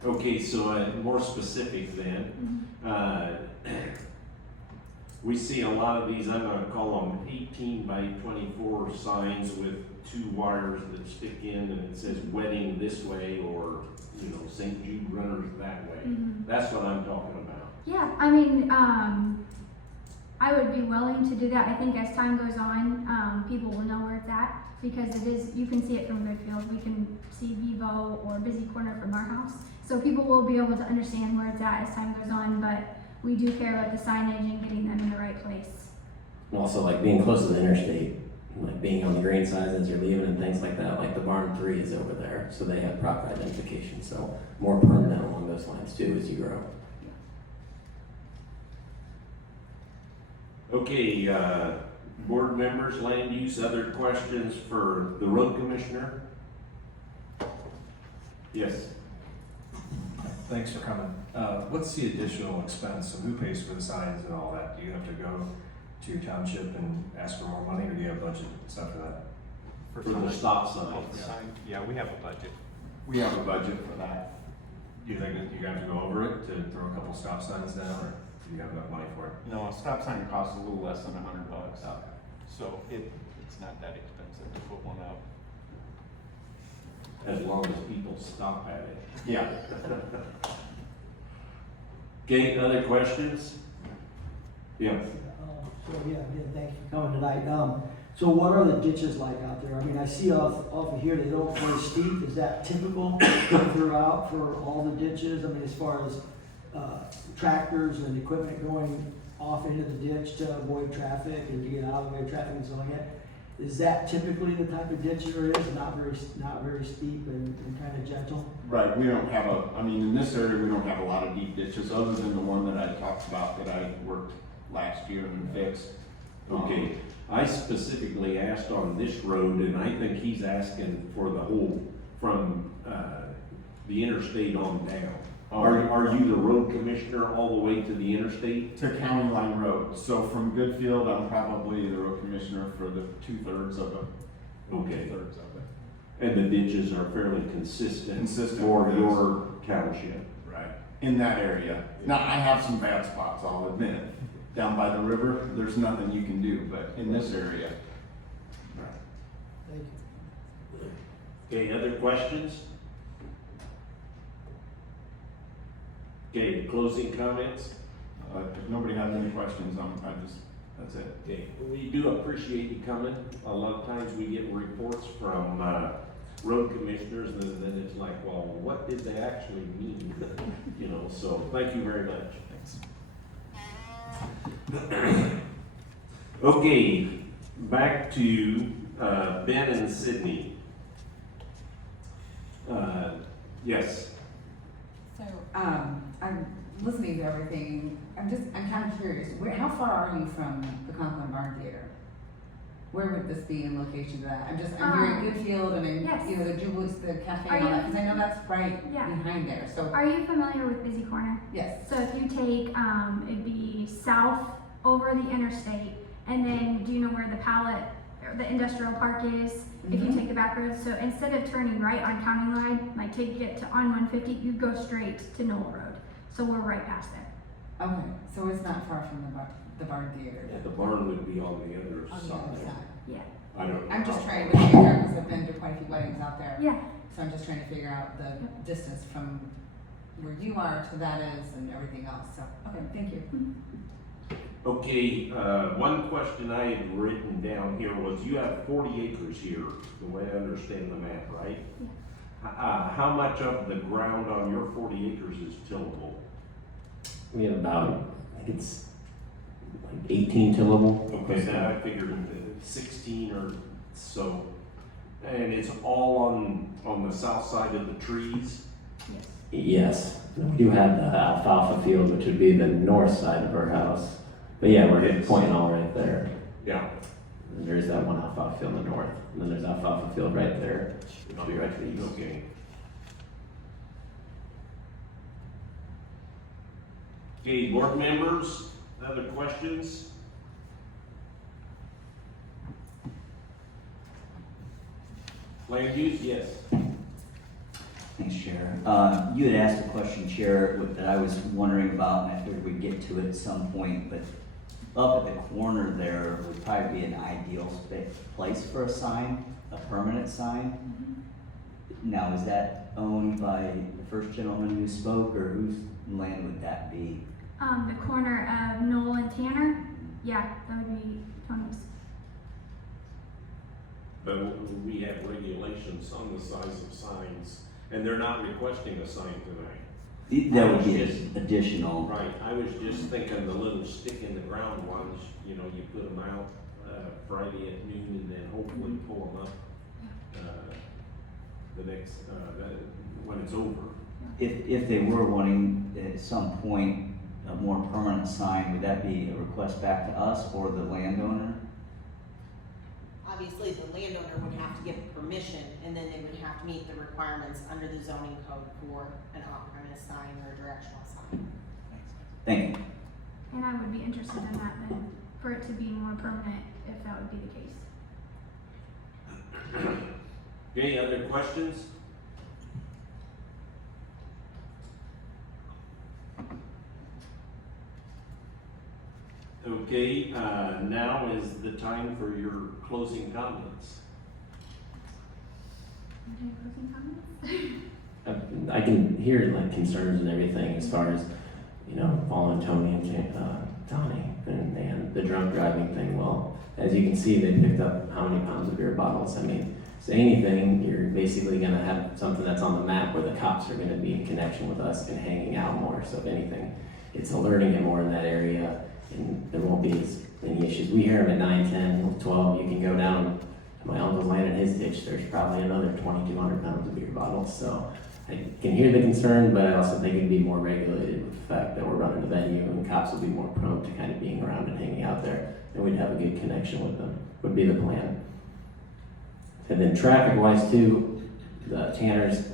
Okay, so more specific then. We see a lot of these, I'm gonna call them 18 by 24 signs with 2 wires that stick in and it says wedding this way or, you know, St. Jude Runners that way. That's what I'm talking about. Yeah, I mean, I would be willing to do that. I think as time goes on, people will know where it's at because it is, you can see it from Goodfield. We can see Vivo or Busy Corner from our house. So people will be able to understand where it's at as time goes on, but we do care about the signage and getting them in the right place. And also like being close to the interstate, like being on the green signs as you're leaving and things like that, like the barn 3 is over there, so they have proper identification, so more permanent along those lines too as you grow. Okay, board members, land use, other questions for the road commissioner? Yes. Thanks for coming. What's the additional expense, and who pays for the signs and all that? Do you have to go to your township and ask for more money, or do you have budget stuff for that? For the stop signs. Yeah, we have a budget. We have a budget for that. Do you think that you have to go over it to throw a couple stop signs down, or do you have enough money for it? No, a stop sign costs a little less than $100. So it's not that expensive to put one up. As long as people stop at it. Yeah. Okay, other questions? Yeah. So yeah, again, thanks for coming tonight. So what are the ditches like out there? I mean, I see off of here, they don't very steep. Is that typical throughout for all the ditches? I mean, as far as tractors and equipment going off into the ditch to avoid traffic and to get out of the way of traffic and so on. Is that typically the type of ditch there is? Not very steep and kind of gentle? Right, we don't have I mean, in this area, we don't have a lot of deep ditches, other than the one that I talked about that I worked last year and fixed. Okay, I specifically asked on this road, and I think he's asking for the whole, from, the interstate on down. Are you the road commissioner all the way to the interstate? To County Line Road, so from Goodfield, I'm probably the road commissioner for the 2/3 of it. Okay. 2/3 of it. And the ditches are fairly consistent Consistent for with your township? Right. In that area. Now, I have some bad spots, I'll admit. Down by the river, there's nothing you can do, but in this area. Thank you. Okay, other questions? Okay, closing comments? If nobody has any questions, that's it. Okay, we do appreciate you coming. A lot of times we get reports from, road commissioners, and then it's like, well, what did they actually mean? You know, so thank you very much. Thanks. Okay, back to, Ben and Sydney. Yes, So, I'm listening to everything, I'm kind of curious, how far are you from the Conklin Barn Theater? Where would this be in location to that? I'm hearing Goodfield and yes. then, you know, the Jubilees, the cafe Are and all you- that, because I know that's right Yeah. behind there, so, Are you familiar with Busy Corner? yes. So if you take, it'd be south over the interstate, and then do you know where the pallet, or the industrial park is? If you Mhm. take the back road, so instead of turning right on County Line, like take it to on 150, you go straight to Knoll Road. So we're right past there. Okay, so it's not far from the Barn Theater. yeah, the barn would be on the other On the other side. side. Yeah. I don't know. I'm just how trying far. to figure out, because I've been to quite a few weddings out there. Yeah. So I'm just trying to figure out the distance from where you are to that is and everything else, so, okay, thank you. Okay, one question I had written down here was you have 40 acres here, the way I understand the map, right? How much of the ground on your 40 acres is tillable? We have about, I think it's like 18 tillable. Okay, that I figured 16 or so. And it's all on the south side of the trees? Yes, we do have the alfalfa field, which would be the north side of our house. But yeah, we're pointing all right there. Yeah. And there's that one alfalfa field in the north, and then there's alfalfa field right there, which will be right to the east. Okay. Okay, board members, other questions? Land use, yes. Thanks, Chair. You had asked a question, Chair, that I was wondering about, and I figured we'd get to it at some point, but up at the corner there would probably be an ideal place for a sign, a permanent sign. Now, is that owned by the first gentleman who spoke, or whose land would that be? The corner of Knoll and Tanner? Yeah, that would be Tony's. But we have regulations on the size of signs, and they're not requesting a sign tonight. That would be additional. Right, I was just thinking the little stick in the ground ones, you know, you put them out, Friday at noon and then hopefully pull them up, the next, when it's over. If they were wanting at some point a more permanent sign, would that be a request back to us or the landowner? Obviously, the landowner would have to give permission, and then they would have to meet the requirements under the zoning code for an off-premise sign or a directional sign. Thank you. And I would be interested in that then, for it to be more permanent, if that would be the case. Okay, other questions? Okay, now is the time for your closing comments. Any closing comments? I can hear like concerns and everything as far as, you know, following Tony and Donnie and the drunk driving thing. Well, as you can see, they picked up how many pounds of beer bottles. I mean, say anything, you're basically gonna have something that's on the map where the cops are gonna be in connection with us and hanging out more. So if anything, it's alerting it more in that area, and there won't be as many issues. We hear them at 9, 10, 12. You can go down to my uncle's land in his ditch. There's probably another 2,200 pounds of beer bottles. So I can hear the concern, but I also think it'd be more regulated with the fact that we're running the venue, and the cops will be more prone to kind of being around and hanging out there, and we'd have a good connection with them, would be the plan. And then traffic-wise too, the Tanners,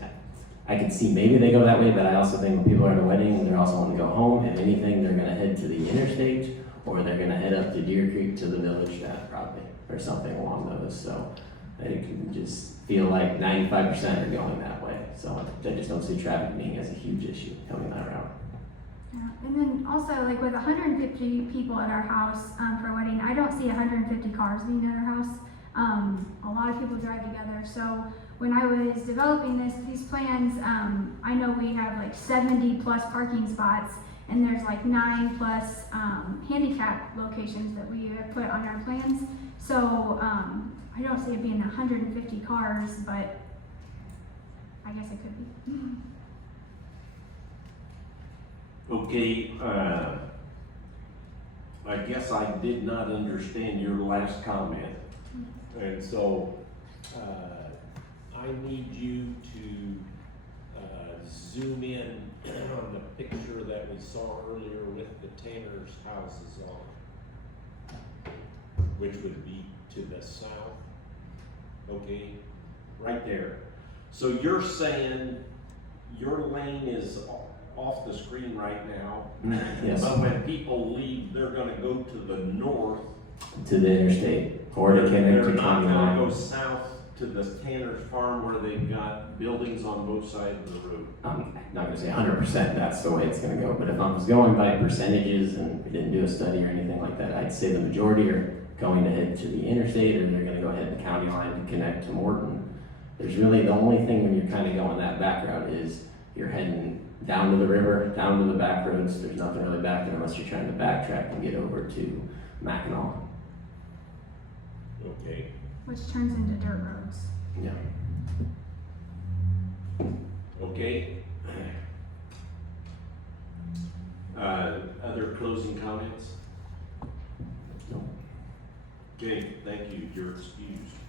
I could see maybe they go that way, but I also think when people are at a wedding, they're also wanting to go home. If anything, they're gonna head to the interstate, or they're gonna head up to Deer Creek to the village probably, or something along those. So I can just feel like 95% are going that way. So I just don't see traffic being as a huge issue coming that route. Yeah, and then also like with 150 people at our house for a wedding, I don't see 150 cars being at our house. A lot of people drive together, so when I was developing these plans, I know we have like 70 plus parking spots, and there's like 9 plus handicap locations that we have put on our plans. So I don't see it being 150 cars, but I guess it could be. Okay, I guess I did not understand your last comment. And so, I need you to, zoom in on the picture that we saw earlier with the Tanner's houses on, which would be to the south. Okay, right there. So you're saying your lane is off the screen right now? Yes. But when people leave, they're gonna go to the north. To the interstate, or to connect They're to not county gonna go line. south to the Tanner's farm where they've got buildings on both sides of the road. I'm not gonna say 100% that's the way it's gonna go, but if I was going by percentages and we didn't do a study or anything like that, I'd say the majority are going to head to the interstate, or they're gonna go ahead to the county line to connect to Morton. There's really, the only thing when you're kind of going that back route is you're heading down to the river, down to the back roads. There's nothing really back there unless you're trying to backtrack and get over to Mackinac. Okay. Which turns into dirt roads. Yeah. Okay. Other closing comments? No. Okay, thank you, you're excused.